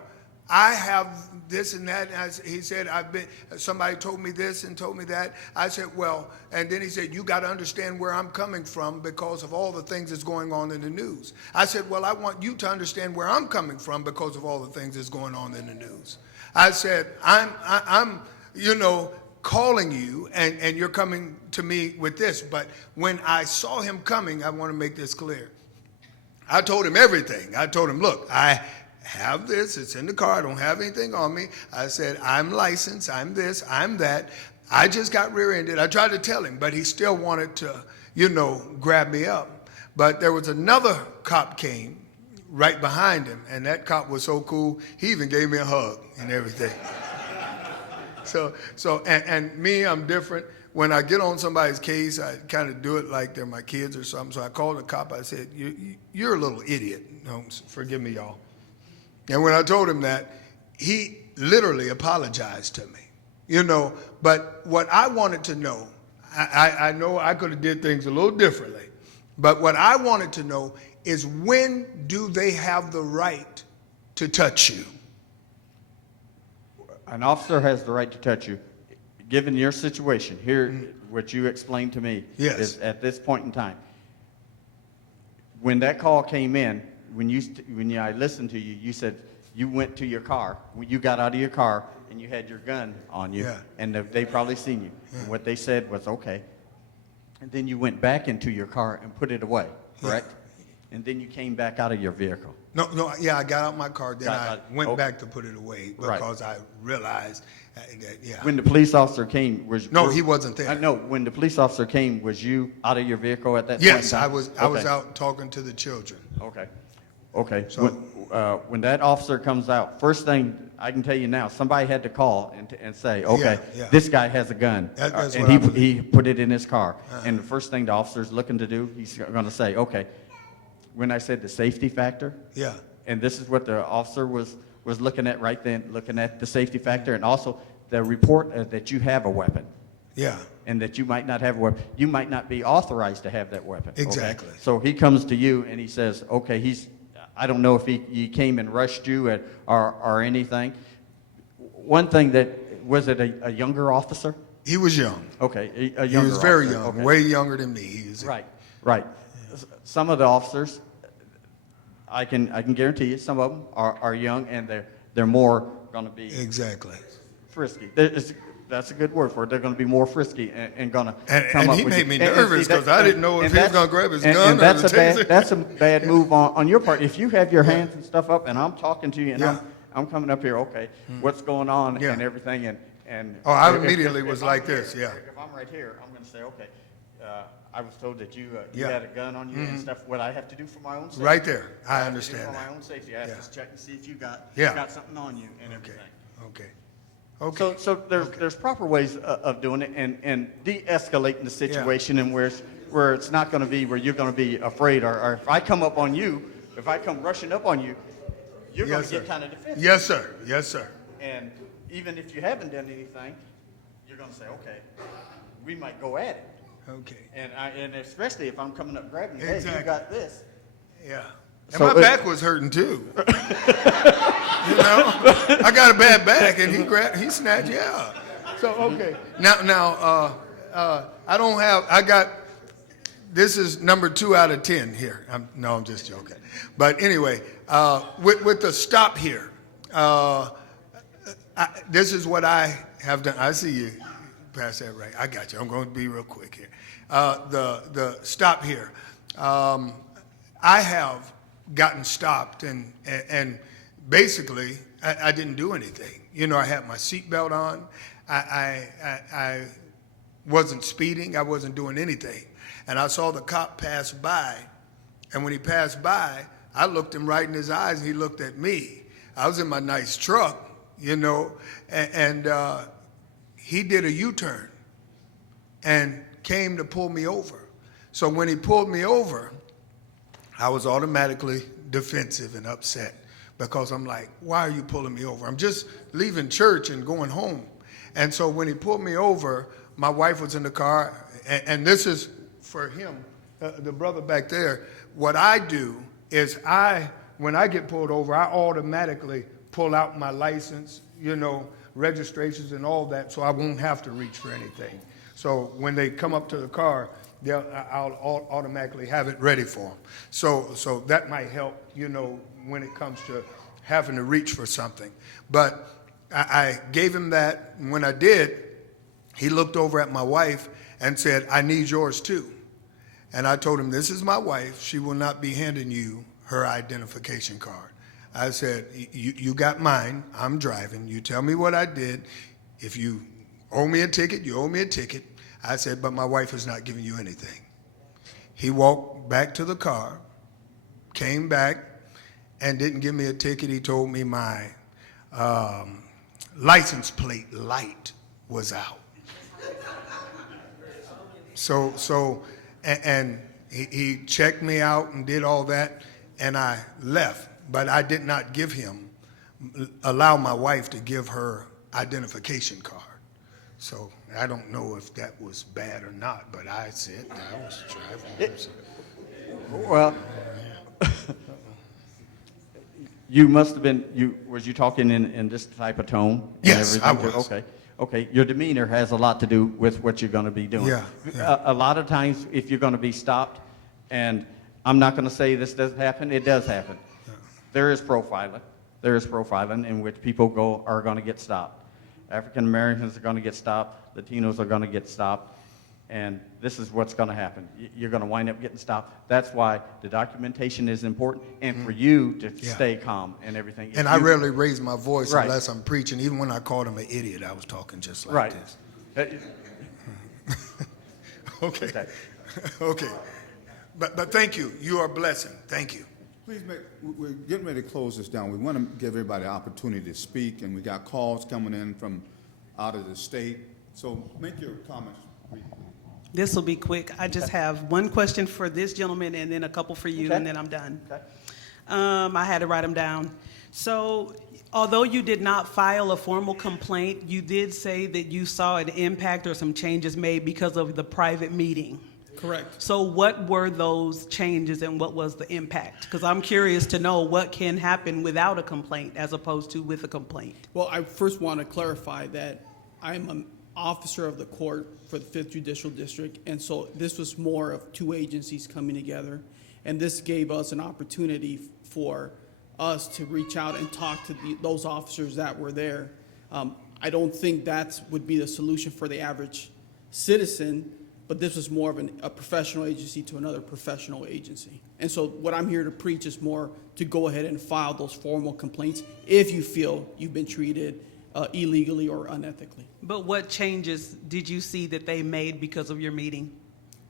I have this and that. He said, somebody told me this and told me that. I said, well, and then he said, you got to understand where I'm coming from because of all the things that's going on in the news. I said, well, I want you to understand where I'm coming from because of all the things that's going on in the news. I said, I'm you know, calling you and you're coming to me with this. But when I saw him coming, I want to make this clear. I told him everything. I told him, look, I have this. It's in the car. I don't have anything on me. I said, I'm licensed. I'm this. I'm that. I just got rear-ended. I tried to tell him, but he still wanted to, you know, grab me up. But there was another cop came right behind him, and that cop was so cool, he even gave me a hug and everything. And me, I'm different. When I get on somebody's case, I kind of do it like they're my kids or something. So I called the cop. I said, you're a little idiot. No, forgive me, y'all. And when I told him that, he literally apologized to me, you know. But what I wanted to know, I know I could have did things a little differently, but what I wanted to know is when do they have the right to touch you? An officer has the right to touch you. Given your situation here, what you explained to me is at this point in time. When that call came in, when I listened to you, you said you went to your car. You got out of your car and you had your gun on you, and they probably seen you. And what they said was okay. And then you went back into your car and put it away, correct? And then you came back out of your vehicle. No, I got out my car, then I went back to put it away because I realized that, When the police officer came, he wasn't there. I know. When the police officer came, was you out of your vehicle at that point? Yes, I was out talking to the children. Okay. So when that officer comes out, first thing I can tell you now, somebody had to call and say, okay, yeah. this guy has a gun. That's And what I believe. he put it in his car. And the first thing the officer's looking to do, he's going to say, okay, when I said the safety factor, Yeah. and this is what the officer was looking at right then, looking at the safety factor, and also the report that you have a weapon, Yeah. and that you might not have a weapon. You might not be authorized to have that weapon. okay? Exactly. So he comes to you and he says, okay, I don't know if he came and rushed you or anything. One thing was it a younger officer? He was young. Okay, a He younger was very officer, young, okay. way younger than me. He was Right. Some of the officers, I can guarantee you, some of them are young and they're more going to be Exactly. frisky. That's a good word for it. They're going to be more frisky and going to come And up he with made you. me And see, nervous because I didn't know if and he was that's- going to grab his and gun or that's the taser. that's a bad move on your part. If you have your hands and stuff up and I'm talking to you and Yeah. I'm coming up here, okay, what's going on Yeah. and everything and Oh, I if- immediately if was I'm like here- this, yeah. If I'm right here, I'm going to say, okay, I was told that you Yeah. had a gun on you and stuff. What I have to do for my own safety. Right there. I have to do understand for that. my own safety. I have Yeah. to check and see if you got Yeah. something on you and Okay. everything. Okay. Okay. So there's proper ways of doing it and de-escalating the situation and where it's not going to be where you're going to be afraid or if I come up on you, if I come rushing up on you, you're going Yes, to get sir. kind of defensive. Yes, sir. Yes, sir. And even if you haven't done anything, you're going to say, okay, we might go at it. Okay. And especially if I'm coming up grabbing you, hey, Exactly. you got this. Yeah. And So my back was hurting too. You know, I got a bad back, and he snatched. Yeah. So okay. Now, I don't have. I got. This is number 2 out of 10 here. I'm just joking. But anyway, with the stop here, this is what I have done. I see you pass that right. I got you. I'm going to be real quick here. The stop here. I have gotten stopped and basically I didn't do anything. You know, I had my seatbelt on. I wasn't speeding. I wasn't doing anything. And I saw the cop pass by. And when he passed by, I looked him right in his eyes and he looked at me. I was in my nice truck, you know, and he did a U-turn and came to pull me over. So when he pulled me over, I was automatically defensive and upset because I'm like, why are you pulling me over? I'm just leaving church and going home. And so when he pulled me over, my wife was in the car, and this is for him, the brother back there. What I do is when I get pulled over, I automatically pull out my license, you know, registrations and all that, so I won't have to reach for anything. So when they come up to the car, I'll automatically have it ready for them. So that might help, you know, when it comes to having to reach for something. But I gave him that, and when I did, he looked over at my wife and said, I need yours too. And I told him, this is my wife. She will not be handing you her identification card. I said, you got mine. I'm driving. You tell me what I did. If you owe me a ticket, you owe me a ticket. I said, but my wife is not giving you anything. He walked back to the car, came back, and didn't give me a ticket. He told me my license plate light was out. And he checked me out and did all that, and I left. But I did not allow my wife to give her identification card. So I don't know if that was bad or not, but I said I was driving. Well, you must have been, was you talking in this type of tone? and Yes, I everything? was. Okay. Your demeanor has a lot to do with what you're going to be doing. Yeah. A lot of times, if you're going to be stopped, and I'm not going to say this doesn't happen, it does happen. There is profiling. There is profiling in which people are going to get stopped. African Americans are going to get stopped. Latinos are going to get stopped. And this is what's going to happen. You're going to wind up getting stopped. That's why the documentation is important, and for you to stay calm and everything. And I rarely raise my voice Right. unless I'm preaching. Even when I called him an idiot, I was talking just like this. Okay. Okay. Okay. But thank you. You are a blessing. Thank you. Please we're getting ready to close this down. We want to give everybody an opportunity to speak, and we got calls coming in from out of the state. So make your comments briefly. This will be quick. I just have one question for this gentleman and then a couple for you, and then I'm done. Okay. I had to write them down. So, although you did not file a formal complaint, you did say that you saw an impact or some changes made because of the private meeting. Correct. So what were those changes and what was the impact? Because I'm curious to know what can happen without a complaint as opposed to with a complaint. Well, I first want to clarify that I'm an officer of the court for the 5th Judicial District, and so this was more of two agencies coming together, and this gave us an opportunity for us to reach out and talk to those officers that were there. I don't think that would be the solution for the average citizen, but this was more of a professional agency to another professional agency. And so what I'm here to preach is more to go ahead and file those formal complaints if you feel you've been treated illegally or unethically. But what changes did you see that they made because of your meeting?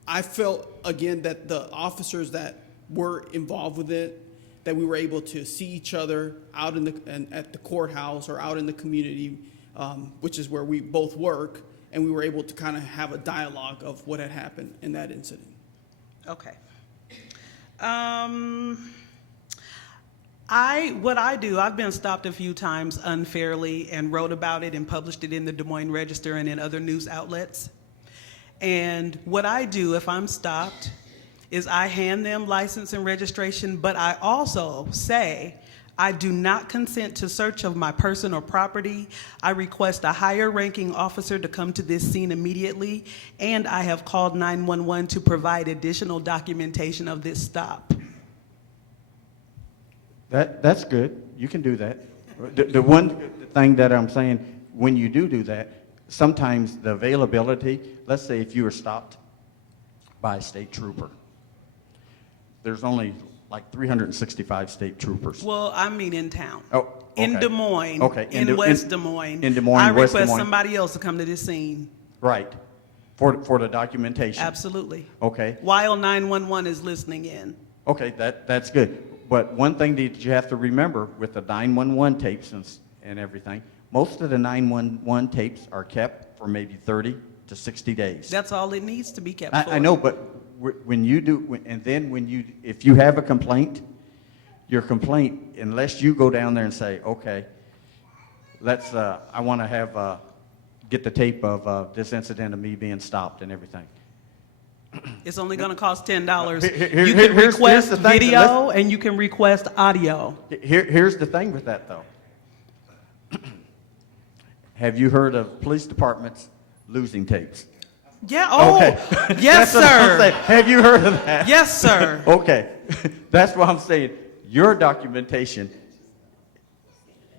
I felt, again, that the officers that were involved with it, that we were able to see each other out at the courthouse or out in the community, which is where we both work, and we were able to kind of have a dialogue of what had happened in that incident. Okay. I've been stopped a few times unfairly and wrote about it and published it in the Des Moines Register and in other news outlets. And what I do if I'm stopped is I hand them license and registration, but I also say, I do not consent to search of my person or property. I request a higher ranking officer to come to this scene immediately, and I have called 911 to provide additional documentation of this stop. That's good. You can do that. The one thing that I'm saying, when you do that, sometimes the availability, let's say if you were stopped by a state trooper, there's only like 365 state troopers. Well, I mean in town. Oh, okay. In Des Moines. Okay. In West Des Moines. In Des Moines, I West Des request Moines. somebody else to come to this scene. Right. For the documentation. Absolutely. Okay. While 911 is listening in. Okay, that's good. But one thing that you have to remember with the 911 tapes and everything, most of the 911 tapes are kept for maybe 30 to 60 days. That's all it needs to be kept for. I know, but when you do, if you have a complaint, your complaint, unless you go down there and say, okay, I want to get the tape of this incident of me being stopped and everything. It's only going to cost $10. Here- You here- can here's request the thing. video and you can request audio. Here's the thing with that, though. Have you heard of police departments losing tapes? Yeah. Oh, Okay. yes, That's what I'm sir. saying. Have you heard of that? Yes, sir. Okay. That's what I'm saying. Your documentation,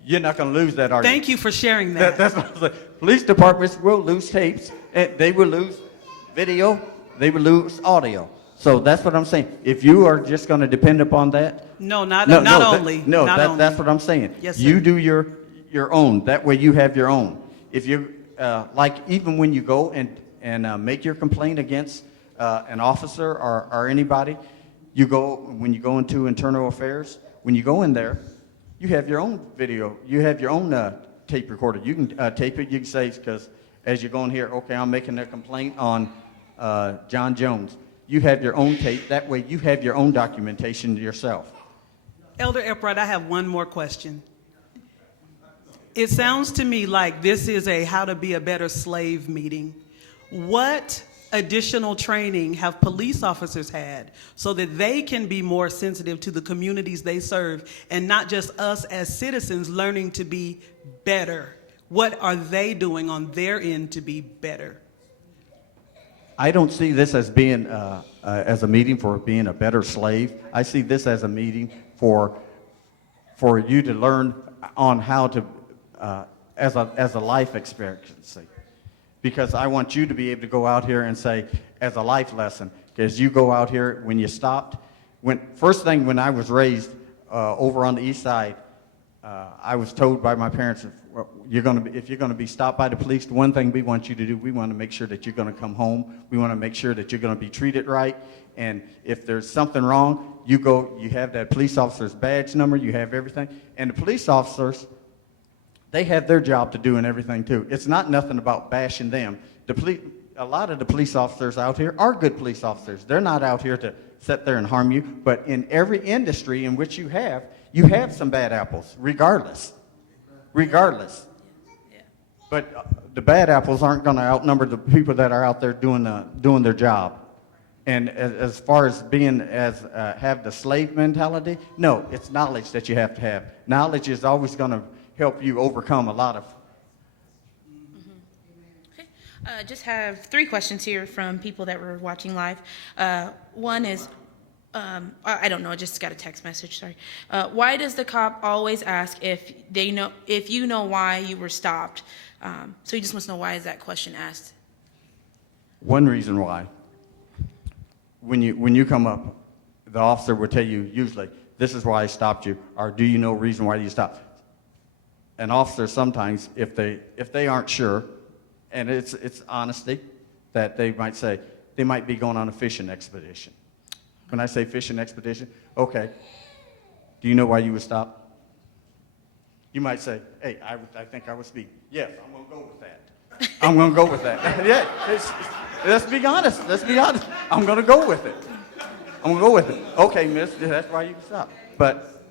you're not going to lose that, are you? Thank you for sharing that. That's what I'm saying. Police departments will lose tapes, and they will lose video, they will lose audio. So that's what I'm saying. If you are just going to depend upon that, No, not no, only. No, not only. that's what I'm saying. Yes, You sir. do your own. That way you have your own. If you like, even when you go and make your complaint against an officer or anybody, when you go into internal affairs, when you go in there, you have your own video. You have your own tape recorder. You can tape it. You can say, because as you're going here, okay, I'm making a complaint on John Jones. You have your own tape. That way you have your own documentation yourself. Elder Eppright, I have one more question. It sounds to me like this is a how to be a better slave meeting. What additional training have police officers had so that they can be more sensitive to the communities they serve and not just us as citizens learning to be better? What are they doing on their end to be better? I don't see this as being as a meeting for being a better slave. I see this as a meeting for you to learn on how to as a life experience. Because I want you to be able to go out here and say, as a life lesson, because you go out here when you stopped. First thing when I was raised over on the east side, I was told by my parents, if you're going to be stopped by the police, the one thing we want you to do, we want to make sure that you're going to come home. We want to make sure that you're going to be treated right. And if there's something wrong, you have that police officer's badge number, you have everything. And the police officers, they have their job to do and everything too. It's not nothing about bashing them. A lot of the police officers out here are good police officers. They're not out here to sit there and harm you. But in every industry in which you have some bad apples, regardless. Regardless. But the bad apples aren't going to outnumber the people that are out there doing their job. And as far as have the slave mentality, no, it's knowledge that you have to have. Knowledge is always going to help you overcome a lot of. Okay. Just have 3 questions here from people that were watching live. One is, I don't know, I just got a text message, sorry. Why does the cop always ask if you know why you were stopped? So he just wants to know, why is that question asked? One reason why. When you come up, the officer will tell you usually, this is why I stopped you, or do you know reason why you stopped? An officer sometimes, if they aren't sure, and it's honesty, that they might say, they might be going on a fishing expedition. When I say fishing expedition, okay, do you know why you were stopped? You might say, hey, I think I was speeding. Yes, I'm going to go with that. I'm going to go with that. Yeah, let's be honest. Let's be honest. I'm going to go with it. I'm going to go with it. Okay, miss, that's why you stopped. But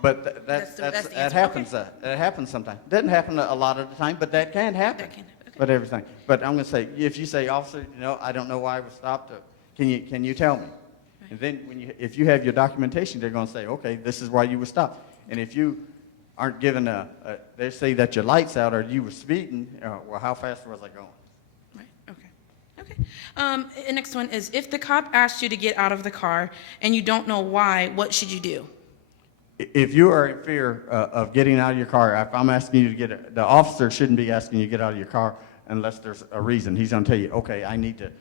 that happens. Okay. That happens sometimes. It doesn't happen a lot of the time, but that can happen. That can happen. Okay. But everything. But I'm going to say, if you say, officer, I don't know why I was stopped. Can you tell me? Right. And then if you have your documentation, they're going to say, okay, this is why you were stopped. And if you aren't given they say that your light's out or you were speeding, well, how fast was I going? Right, okay. The next one is, if the cop asked you to get out of the car and you don't know why, what should you do? If you are in fear of getting out of your car, if I'm asking you to the officer shouldn't be asking you to get out of your car unless there's a reason. He's going to tell you, okay, I need to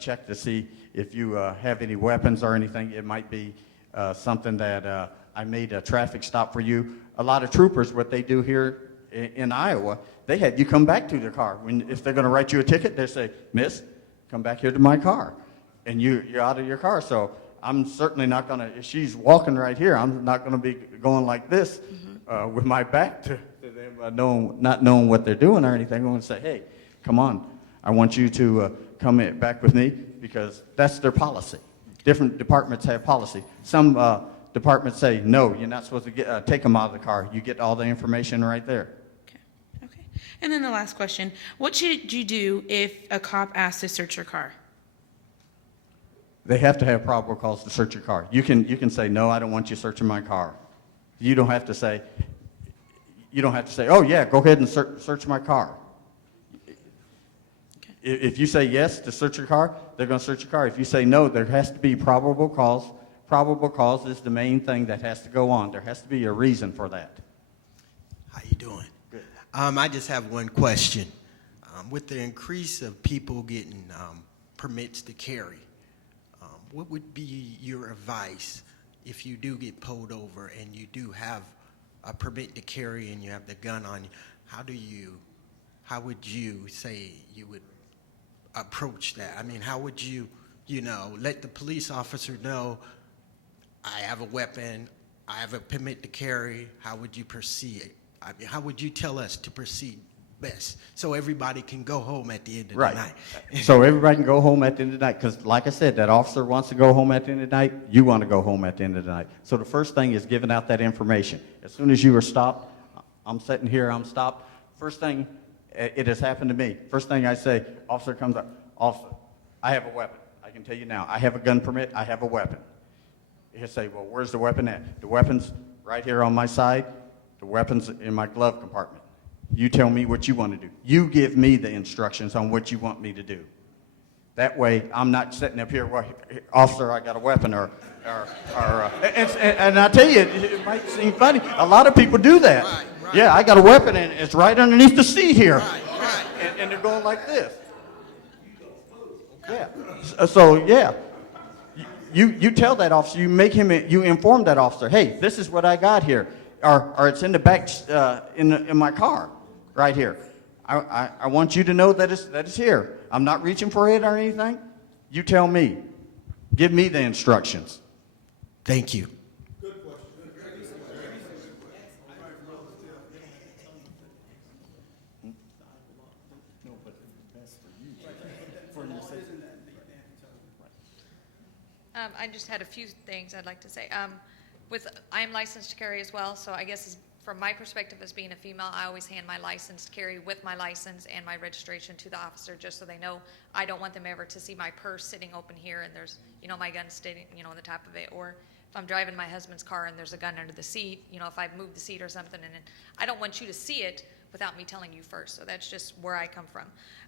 check to see if you have any weapons or anything. It might be something that I made a traffic stop for you. A lot of troopers, what they do here in Iowa, they have you come back to their car. If they're going to write you a ticket, they say, miss, come back here to my car. And you're out of your car. So I'm certainly not going to, if she's walking right here, I'm not going to be going like this with my back to them, not knowing what they're doing or anything. I'm going to say, hey, come on. I want you to come back with me, because that's their policy. Different departments have policy. Some departments say, no, you're not supposed to take them out of the car. You get all the information right there. Okay. And then the last question, what should you do if a cop asks to search your car? They have to have probable cause to search your car. You can say, no, I don't want you searching my car. You don't have to say, oh yeah, go ahead and search my car. Okay. If you say yes to search your car, they're going to search your car. If you say no, there has to be probable cause. Probable cause is the main thing that has to go on. There has to be a reason for that. How you doing? Good. I just have one question. With the increase of people getting permits to carry, what would be your advice if you do get pulled over and you do have a permit to carry and you have the gun on you? How would you say you would approach that? I mean, how would you let the police officer know, I have a weapon, I have a permit to carry? How would you proceed? I mean, how would you tell us to proceed best so everybody can go home at the end of the night? So everybody can go home at the end of the night, because like I said, that officer wants to go home at the end of the night, you want to go home at the end of the night. So the first thing is giving out that information. As soon as you are stopped, I'm sitting here, I'm stopped. First thing, it has happened to me. First thing I say, officer comes up, officer, I have a weapon. I can tell you now, I have a gun permit, I have a weapon. He'll say, well, where's the weapon at? The weapon's right here on my side. The weapon's in my glove compartment. You tell me what you want to do. You give me the instructions on what you want me to do. That way, I'm not sitting up here, well, officer, I got a weapon, and I tell you, it might seem funny. A lot of people do that. Right. Yeah, I got a weapon, and it's right underneath the seat here. Right. And they're going like this. Yeah. So, yeah. you tell that officer, you inform that officer, hey, this is what I got here, or it's in the back, in my car, right here. I want you to know that it's here. I'm not reaching for it or anything. You tell me. Give me the instructions. Thank you. I just had a few things I'd like to say. I am licensed to carry as well, so I guess from my perspective as being a female, I always hand my license to carry with my license and my registration to the officer, just so they know. I don't want them ever to see my purse sitting open here and there's, my gun sitting, on the top of it. Or if I'm driving my husband's car and there's a gun under the seat, if I've moved the seat or something, and I don't want you to see it without me telling you first. So that's just where I come from.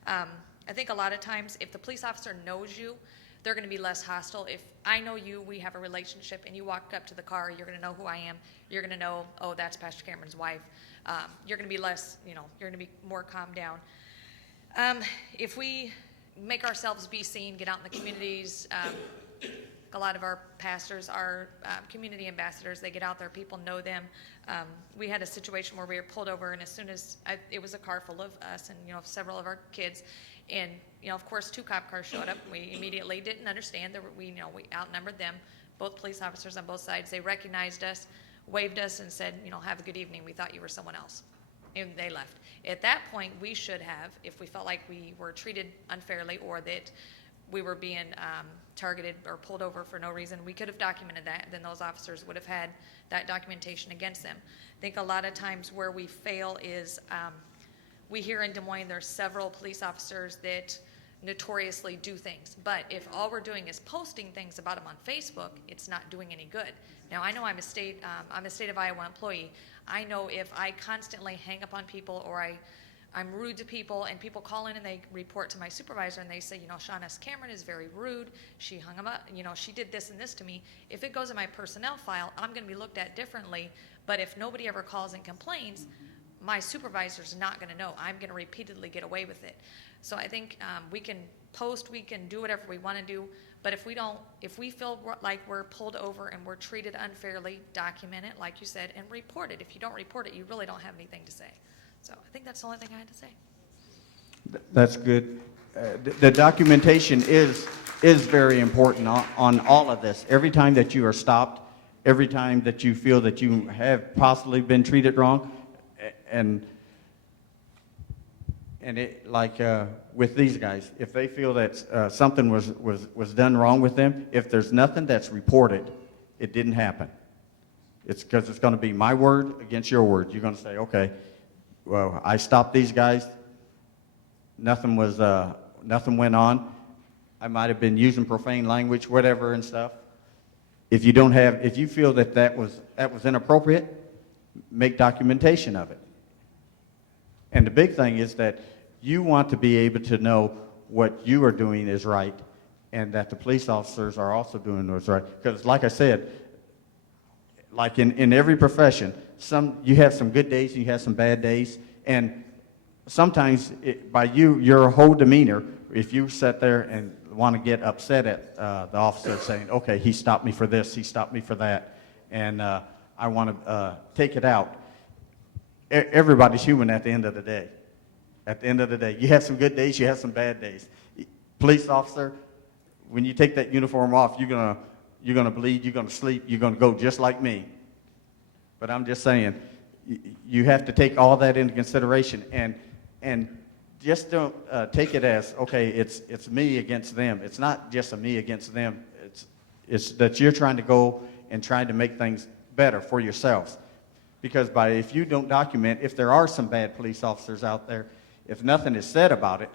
I think a lot of times if the police officer knows you, they're going to be less hostile. If I know you, we have a relationship, and you walk up to the car, you're going to know who I am. You're going to know, oh, that's Pastor Cameron's wife. You're going to be less, you're going to be more calmed down. If we make ourselves be seen, get out in the communities, a lot of our pastors are community ambassadors. They get out there, people know them. We had a situation where we were pulled over, and as soon as it was a car full of us and several of our kids, and of course 2 cop cars showed up. We immediately didn't understand that we outnumbered them, both police officers on both sides. They recognized us, waved us, and said, have a good evening. We thought you were someone else, and they left. At that point, we should have, if we felt like we were treated unfairly or that we were being targeted or pulled over for no reason, we could have documented that. Then those officers would have had that documentation against them. I think a lot of times where we fail is we hear in Des Moines there's several police officers that notoriously do things. But if all we're doing is posting things about them on Facebook, it's not doing any good. Now, I know I'm a state of Iowa employee. I know if I constantly hang up on people or I'm rude to people, and people call in and they report to my supervisor and they say, Sean S. Cameron is very rude. She hung him up. She did this and this to me. If it goes in my personnel file, I'm going to be looked at differently. But if nobody ever calls and complains, my supervisor's not going to know. I'm going to repeatedly get away with it. So I think we can post, we can do whatever we want to do, but if we feel like we're pulled over and we're treated unfairly, document it, like you said, and report it. If you don't report it, you really don't have anything to say. So I think that's the only thing I had to say. That's good. The documentation is very important on all of this. Every time that you are stopped, every time that you feel that you have possibly been treated wrong, and it, like with these guys, if they feel that something was done wrong with them, if there's nothing that's reported, it didn't happen. It's because it's going to be my word against your word. You're going to say, okay, well, I stopped these guys. Nothing went on. I might have been using profane language, whatever and stuff. If you feel that was inappropriate, make documentation of it. And the big thing is that you want to be able to know what you are doing is right, and that the police officers are also doing what's right. Because like I said, like in every profession, you have some good days and you have some bad days, and sometimes by your whole demeanor, if you sit there and want to get upset at the officer saying, okay, he stopped me for this, he stopped me for that, and I want to take it out. Everybody's human at the end of the day. At the end of the day, you have some good days, you have some bad days. Police officer, when you take that uniform off, you're gonna bleed, you're gonna sleep, you're gonna go just like me. But I'm just saying, you have to take all that into consideration, and just don't take it as, okay, it's me against them. It's not just a me against them. It's that you're trying to go and trying to make things better for yourselves. Because if you don't document, if there are some bad police officers out there, if nothing is said about it,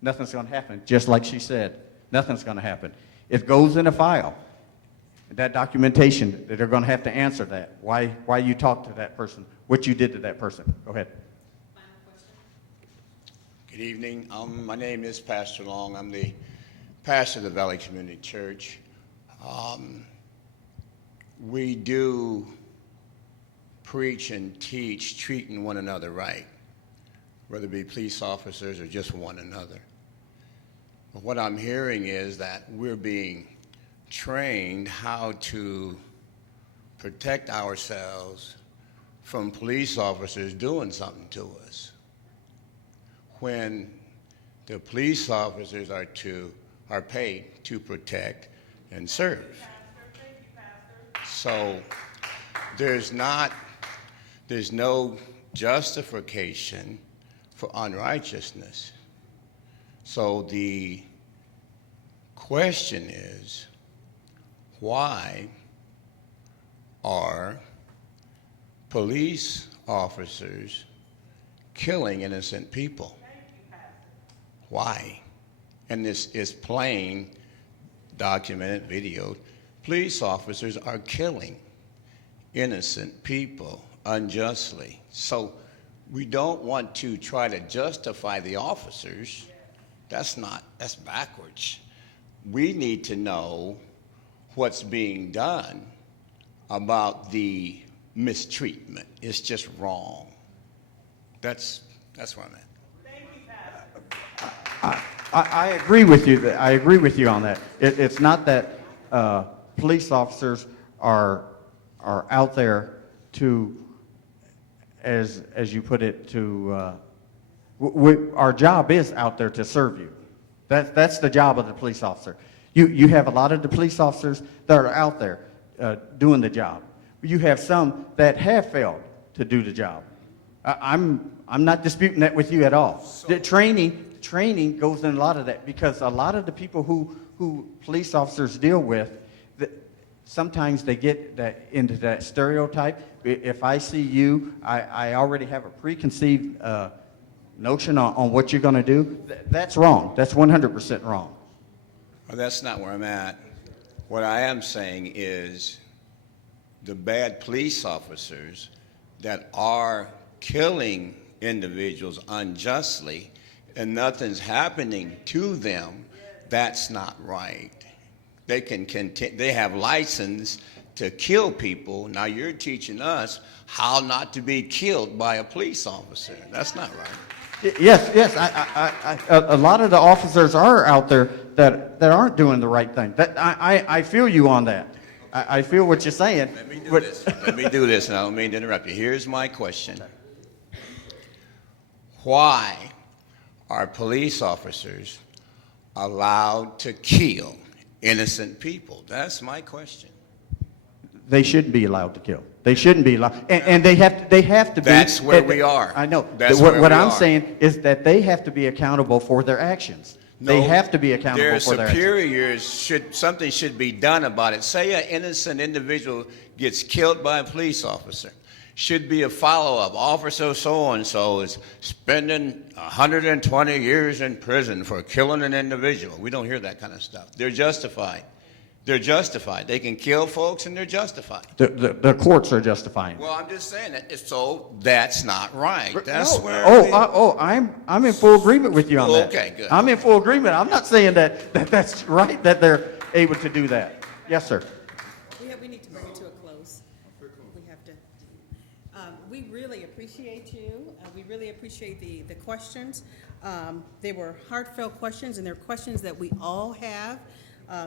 nothing's going to happen. Just like she said, nothing's going to happen. It goes in a file. That documentation, that they're going to have to answer that. Why you talked to that person, what you did to that person. Go ahead. Good evening. My name is Pastor Long. I'm the pastor of the Valley Community Church. We do preach and teach treating one another right, whether it be police officers or just one another. But what I'm hearing is that we're being trained how to protect ourselves from police officers doing something to us, when the police officers are paid to protect and serve. So there's no justification for unrighteousness. So the question is, why are police officers killing innocent people? Why? And this is plain, documented, videoed. Police officers are killing innocent people unjustly. So we don't want to try to justify the officers. That's backwards. We need to know what's being done about the mistreatment. It's just wrong. That's where I'm at. I agree with you. I agree with you on that. It's not that police officers are out there to, as you put it, to. Our job is out there to serve you. That's the job of the police officer. You have a lot of the police officers that are out there doing the job. You have some that have failed to do the job. I'm not disputing that with you at all. The training goes in a lot of that, because a lot of the people who police officers deal with, sometimes they get into that stereotype. If I see you, I already have a preconceived notion on what you're going to do. That's wrong. That's 100% wrong. Well, that's not where I'm at. What I am saying is the bad police officers that are killing individuals unjustly and nothing's happening to them, that's not right. They they have license to kill people. Now you're teaching us how not to be killed by a police officer. That's not right. Yes. A lot of the officers are out there that aren't doing the right thing. I feel you on that. I feel what you're saying. Let me do this. Let me do this, and I don't mean to interrupt you. Here's my question. Why are police officers allowed to kill innocent people? That's my question. They shouldn't be allowed to kill. They shouldn't be allowed, and they have to be. That's where we are. I know. That's where what we I'm are. saying is that they have to be accountable for their actions. They have to be accountable Their for their actions. superiors something should be done about it. Say an innocent individual gets killed by a police officer. Should be a follow-up. Officer so-and-so is spending 120 years in prison for killing an individual. We don't hear that kind of stuff. They're justified. They're justified. They can kill folks, and they're justified. The courts are justifying. Well, I'm just saying that. So that's not right. That's where. I'm in full agreement with you on that. Okay, good. I'm in full agreement. I'm not saying that's right that they're able to do that. Yes, sir. We need to bring it to a close. We have to. We really appreciate you. We really appreciate the questions. They were heartfelt questions, and they're questions that we all have.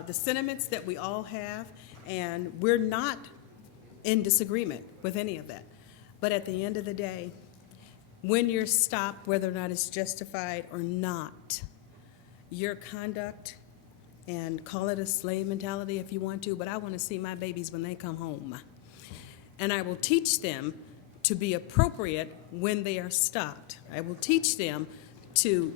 The sentiments that we all have, and we're not in disagreement with any of that. But at the end of the day, when you're stopped, whether or not it's justified or not, your conduct, and call it a slave mentality if you want to, but I want to see my babies when they come home. And I will teach them to be appropriate when they are stopped. I will teach them to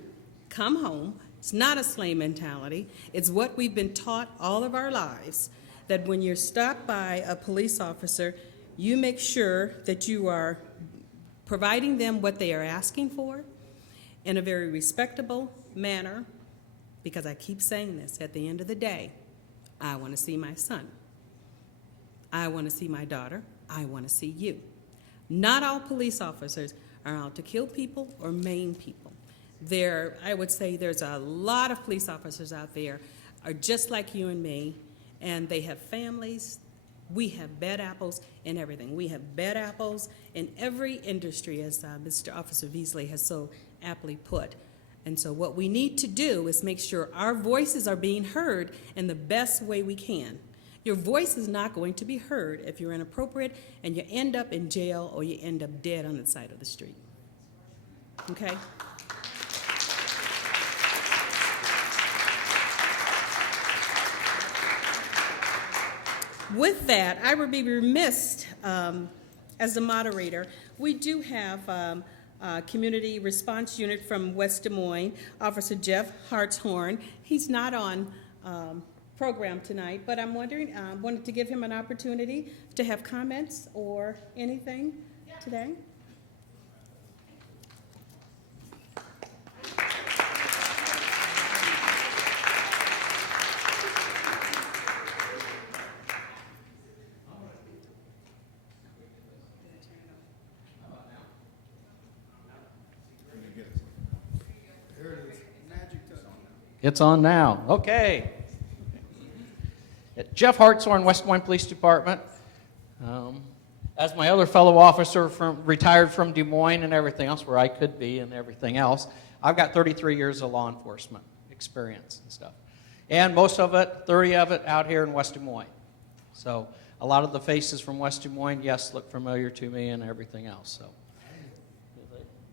come home. It's not a slave mentality. It's what we've been taught all of our lives, that when you're stopped by a police officer, you make sure that you are providing them what they are asking for in a very respectable manner, because I keep saying this, at the end of the day, I want to see my son. I want to see my daughter. I want to see you. Not all police officers are out to kill people or maim people. I would say there's a lot of police officers out there are just like you and me, and they have families. We have bad apples in everything. We have bad apples in every industry, as Mr. Officer Beasley has so aptly put. And so what we need to do is make sure our voices are being heard in the best way we can. Your voice is not going to be heard if you're inappropriate and you end up in jail or you end up dead on the side of the street. Okay? With that, I would be remiss as the moderator. We do have a community response unit from West Des Moines, Officer Jeff Hartshorn. He's not on program tonight, but I'm wondering, wanted to give him an opportunity to have comments or anything today. It's on now. Okay. Jeff Hartshorn, West Des Moines Police Department. As my other fellow officer retired from Des Moines and everything else, where I could be and everything else, I've got 33 years of law enforcement experience and stuff. And most of it, 30 of it, out here in West Des Moines. So a lot of the faces from West Des Moines, yes, look familiar to me and everything else. So,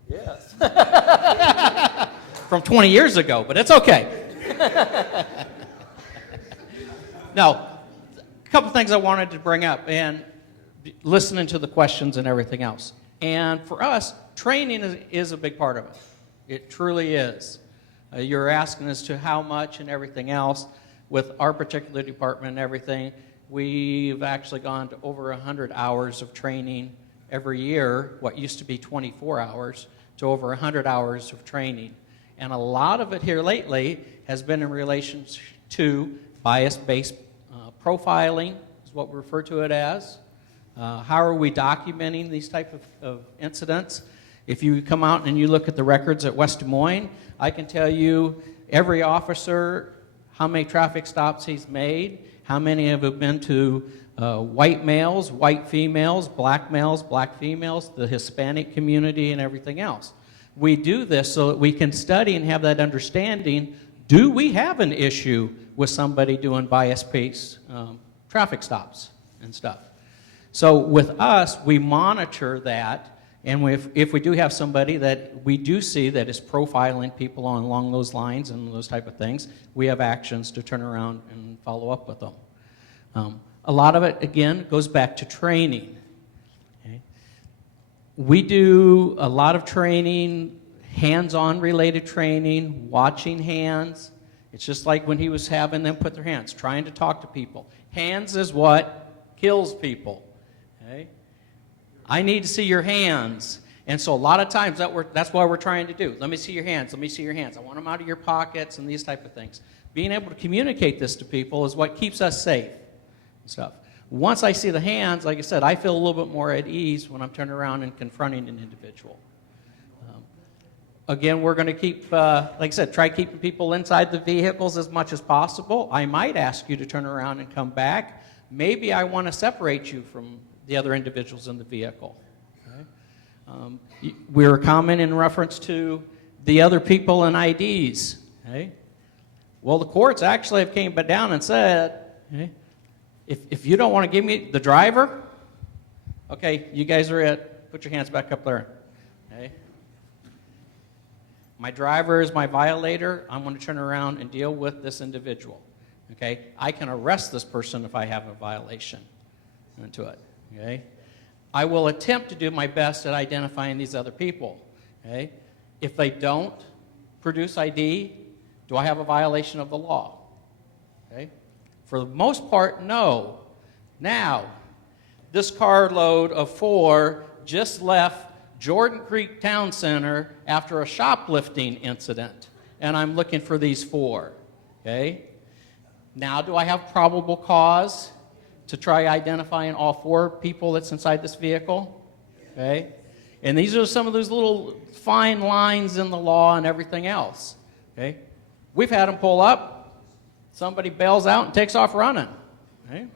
yes. From 20 years ago, but it's okay. Now, a couple things I wanted to bring up, and listening to the questions and everything else. And for us, training is a big part of it. It truly is. You're asking as to how much and everything else. With our particular department and everything, we've actually gone to over 100 hours of training every year, what used to be 24 hours, to over 100 hours of training. And a lot of it here lately has been in relation to bias-based profiling, is what we refer to it as. How are we documenting these type of incidents? If you come out and you look at the records at West Des Moines, I can tell you every officer, how many traffic stops he's made, how many have been to white males, white females, black females, the Hispanic community, and everything else. We do this so that we can study and have that understanding. Do we have an issue with somebody doing bias-based traffic stops and stuff? So with us, we monitor that, and if we do have somebody that we do see that is profiling people along those lines and those type of things, we have actions to turn around and follow up with them. A lot of it, again, goes back to training. We do a lot of training, hands-on related training, watching hands. It's just like when he was having them put their hands, trying to talk to people. Hands is what kills people. Okay? I need to see your hands. And so a lot of times that's what we're trying to do. Let me see your hands. Let me see your hands. I want them out of your pockets and these type of things. Being able to communicate this to people is what keeps us safe and stuff. Once I see the hands, like I said, I feel a little bit more at ease when I'm turning around and confronting an individual. Again, we're going to keep, like I said, try keeping people inside the vehicles as much as possible. I might ask you to turn around and come back. Maybe I want to separate you from the other individuals in the vehicle. Okay? We were commenting in reference to the other people and IDs. Okay? Well, the courts actually have came down and said, okay, if you don't want to give me the driver, okay, you guys are it. Put your hands back up there. Okay? My driver is my violator. I'm going to turn around and deal with this individual. Okay? I can arrest this person if I have a violation into it. Okay? I will attempt to do my best at identifying these other people. Okay? If they don't produce ID, do I have a violation of the law? Okay? For the most part, no. Now, this carload of 4 just left Jordan Creek Town Center after a shoplifting incident, and I'm looking for these 4. Okay? Now, do I have probable cause to try identifying all 4 people that's inside this vehicle? Okay? And these are some of those little fine lines in the law and everything else. Okay? We've had them pull up. Somebody bails out and takes off running. Okay?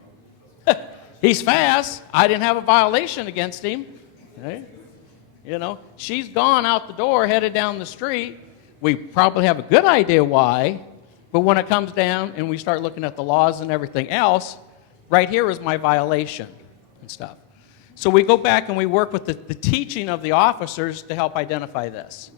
He's fast. I didn't have a violation against him. Okay? You know, she's gone out the door, headed down the street. We probably have a good idea why, but when it comes down and we start looking at the laws and everything else, right here is my violation and stuff. So we go back and we work with the teaching of the officers to help identify this,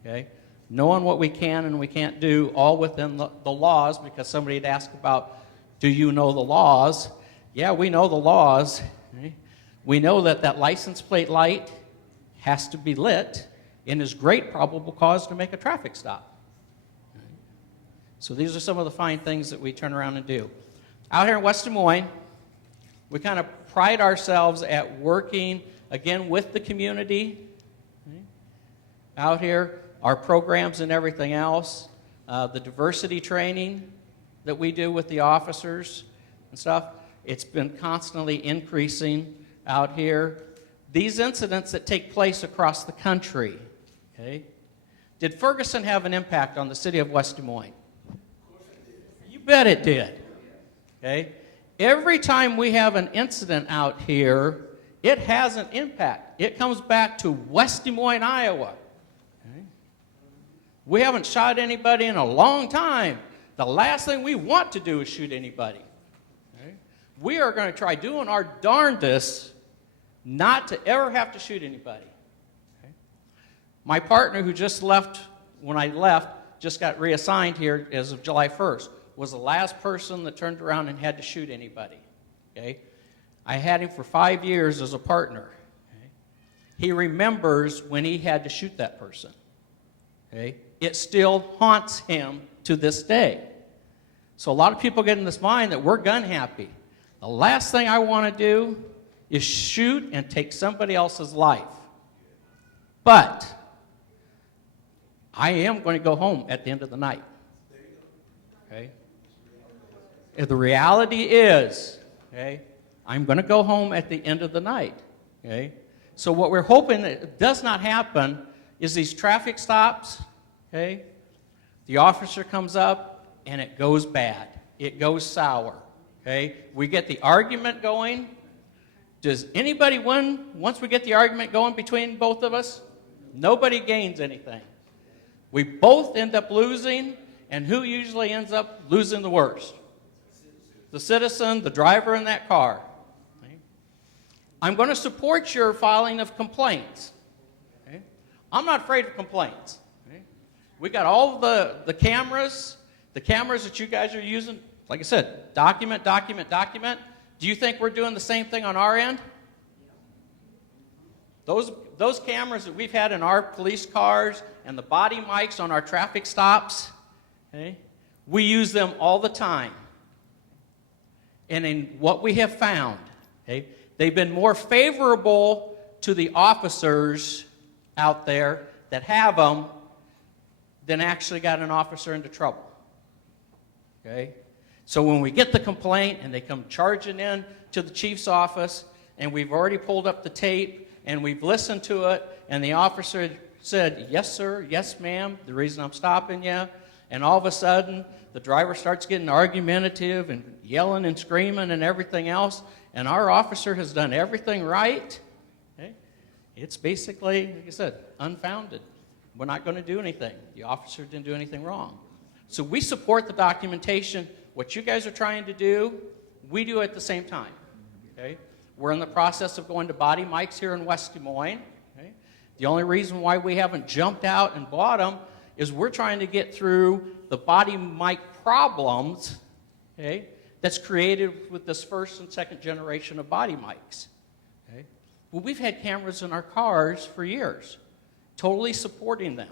okay? Knowing what we can and we can't do, all within the laws, because somebody had asked about, do you know the laws? Yeah, we know the laws. Okay? We know that that license plate light has to be lit and is great probable cause to make a traffic stop. Okay? So these are some of the fine things that we turn around and do. Out here in West Des Moines, we kind of pride ourselves at working, again, with the community. Okay? Out here, our programs and everything else, the diversity training that we do with the officers and stuff, it's been constantly increasing out here. These incidents that take place across the country, okay, did Ferguson have an impact on the city of West Des Moines? You bet it did. Okay? Every time we have an incident out here, it has an impact. It comes back to West Des Moines, Iowa. Okay? We haven't shot anybody in a long time. The last thing we want to do is shoot anybody. Okay? We are going to try doing our darndest not to ever have to shoot anybody. Okay? My partner who just left, when I left, just got reassigned here as of July 1st, was the last person that turned around and had to shoot anybody. Okay? I had him for 5 years as a partner. Okay? He remembers when he had to shoot that person. Okay? It still haunts him to this day. So a lot of people get in this mind that we're gun happy. The last thing I want to do is shoot and take somebody else's life. But I am going to go home at the end of the night. Okay? If the reality is, okay, I'm going to go home at the end of the night. Okay? So what we're hoping that does not happen is these traffic stops, okay? The officer comes up and it goes bad. It goes sour. Okay? We get the argument going. Does anybody win once we get the argument going between both of us? Nobody gains anything. We both end up losing, and who usually ends up losing the worst? The citizen, the driver in that car. Okay? I'm going to support your filing of complaints. Okay? I'm not afraid of complaints. Okay? We got all the cameras that you guys are using. Like I said, document, document, document. Do you think we're doing the same thing on our end? Those cameras that we've had in our police cars and the body mics on our traffic stops, okay, we use them all the time. And in what we have found, okay, they've been more favorable to the officers out there that have them than actually got an officer into trouble. Okay? So when we get the complaint and they come charging in to the chief's office and we've already pulled up the tape and we've listened to it and the officer said, yes, sir, yes, ma'am, the reason I'm stopping you, and all of a sudden the driver starts getting argumentative and yelling and screaming and everything else, and our officer has done everything right, okay? It's basically, like I said, unfounded. We're not going to do anything. The officer didn't do anything wrong. So we support the documentation. What you guys are trying to do, we do at the same time. Okay? We're in the process of going to body mics here in West Des Moines. Okay? The only reason why we haven't jumped out and bought them is we're trying to get through the body mic problems, okay, that's created with this first and second generation of body mics. Okay? Well, we've had cameras in our cars for years, totally supporting them.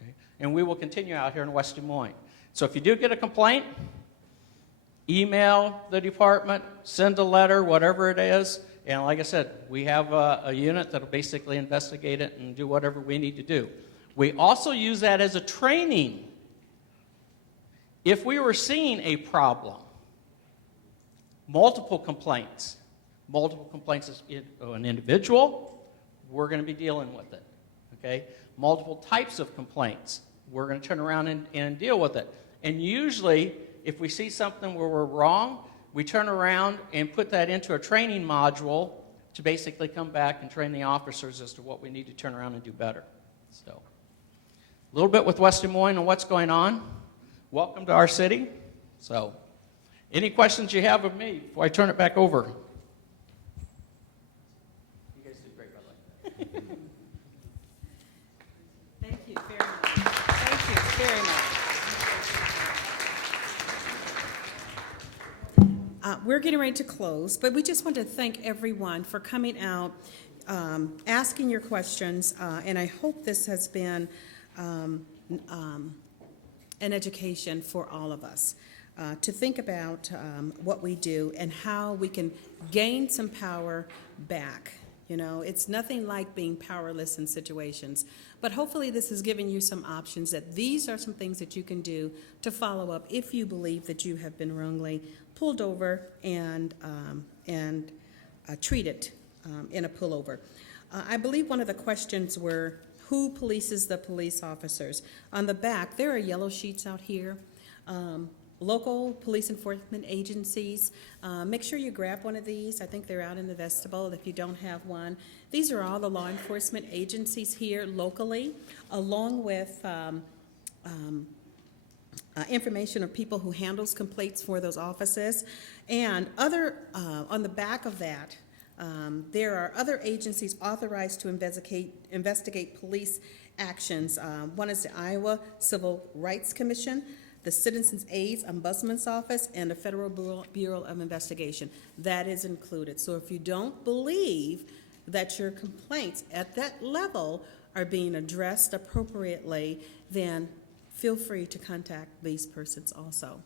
Okay? And we will continue out here in West Des Moines. So if you do get a complaint, email the department, send a letter, whatever it is, and like I said, we have a unit that will basically investigate it and do whatever we need to do. We also use that as a training. If we were seeing a problem, multiple complaints as an individual, we're going to be dealing with it. Okay? Multiple types of complaints, we're going to turn around and deal with it. And usually, if we see something where we're wrong, we turn around and put that into a training module to basically come back and train the officers as to what we need to turn around and do better. So a little bit with West Des Moines and what's going on. Welcome to our city. So, any questions you have of me before I turn it back over? You guys did great, by the way. Thank you very much. Thank you very much. We're getting ready to close, but we just want to thank everyone for coming out, asking your questions, and I hope this has been an education for all of us to think about what we do and how we can gain some power back. You know, it's nothing like being powerless in situations, but hopefully this has given you some options that these are some things that you can do to follow up if you believe that you have been wrongly pulled over and treated in a pullover. I believe one of the questions were, who polices the police officers? On the back, there are yellow sheets out here. Local police enforcement agencies, make sure you grab one of these. I think they're out in the vestibule if you don't have one. These are all the law enforcement agencies here locally, along with information of people who handles complaints for those offices. And other, on the back of that, there are other agencies authorized to investigate police actions. One is the Iowa Civil Rights Commission, the Citizens Aid Ombudsman's Office, and the Federal Bureau of Investigation. That is included. So if you don't believe that your complaints at that level are being addressed appropriately, then feel free to contact these persons also.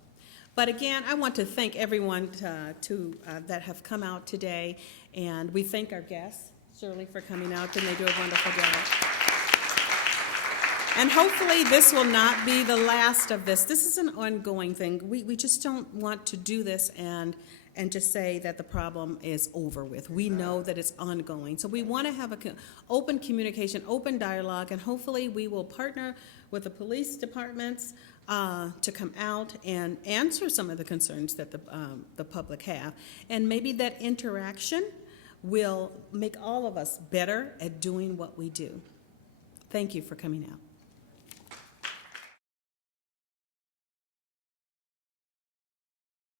But again, I want to thank everyone that have come out today, and we thank our guests, Shirley, for coming out, and they do a wonderful job. And hopefully this will not be the last of this. This is an ongoing thing. We just don't want to do this and just say that the problem is over with. We know that it's ongoing. So we want to have open communication, open dialogue, and hopefully we will partner with the police departments to come out and answer some of the concerns that the public have. And maybe that interaction will make all of us better at doing what we do. Thank you for coming out.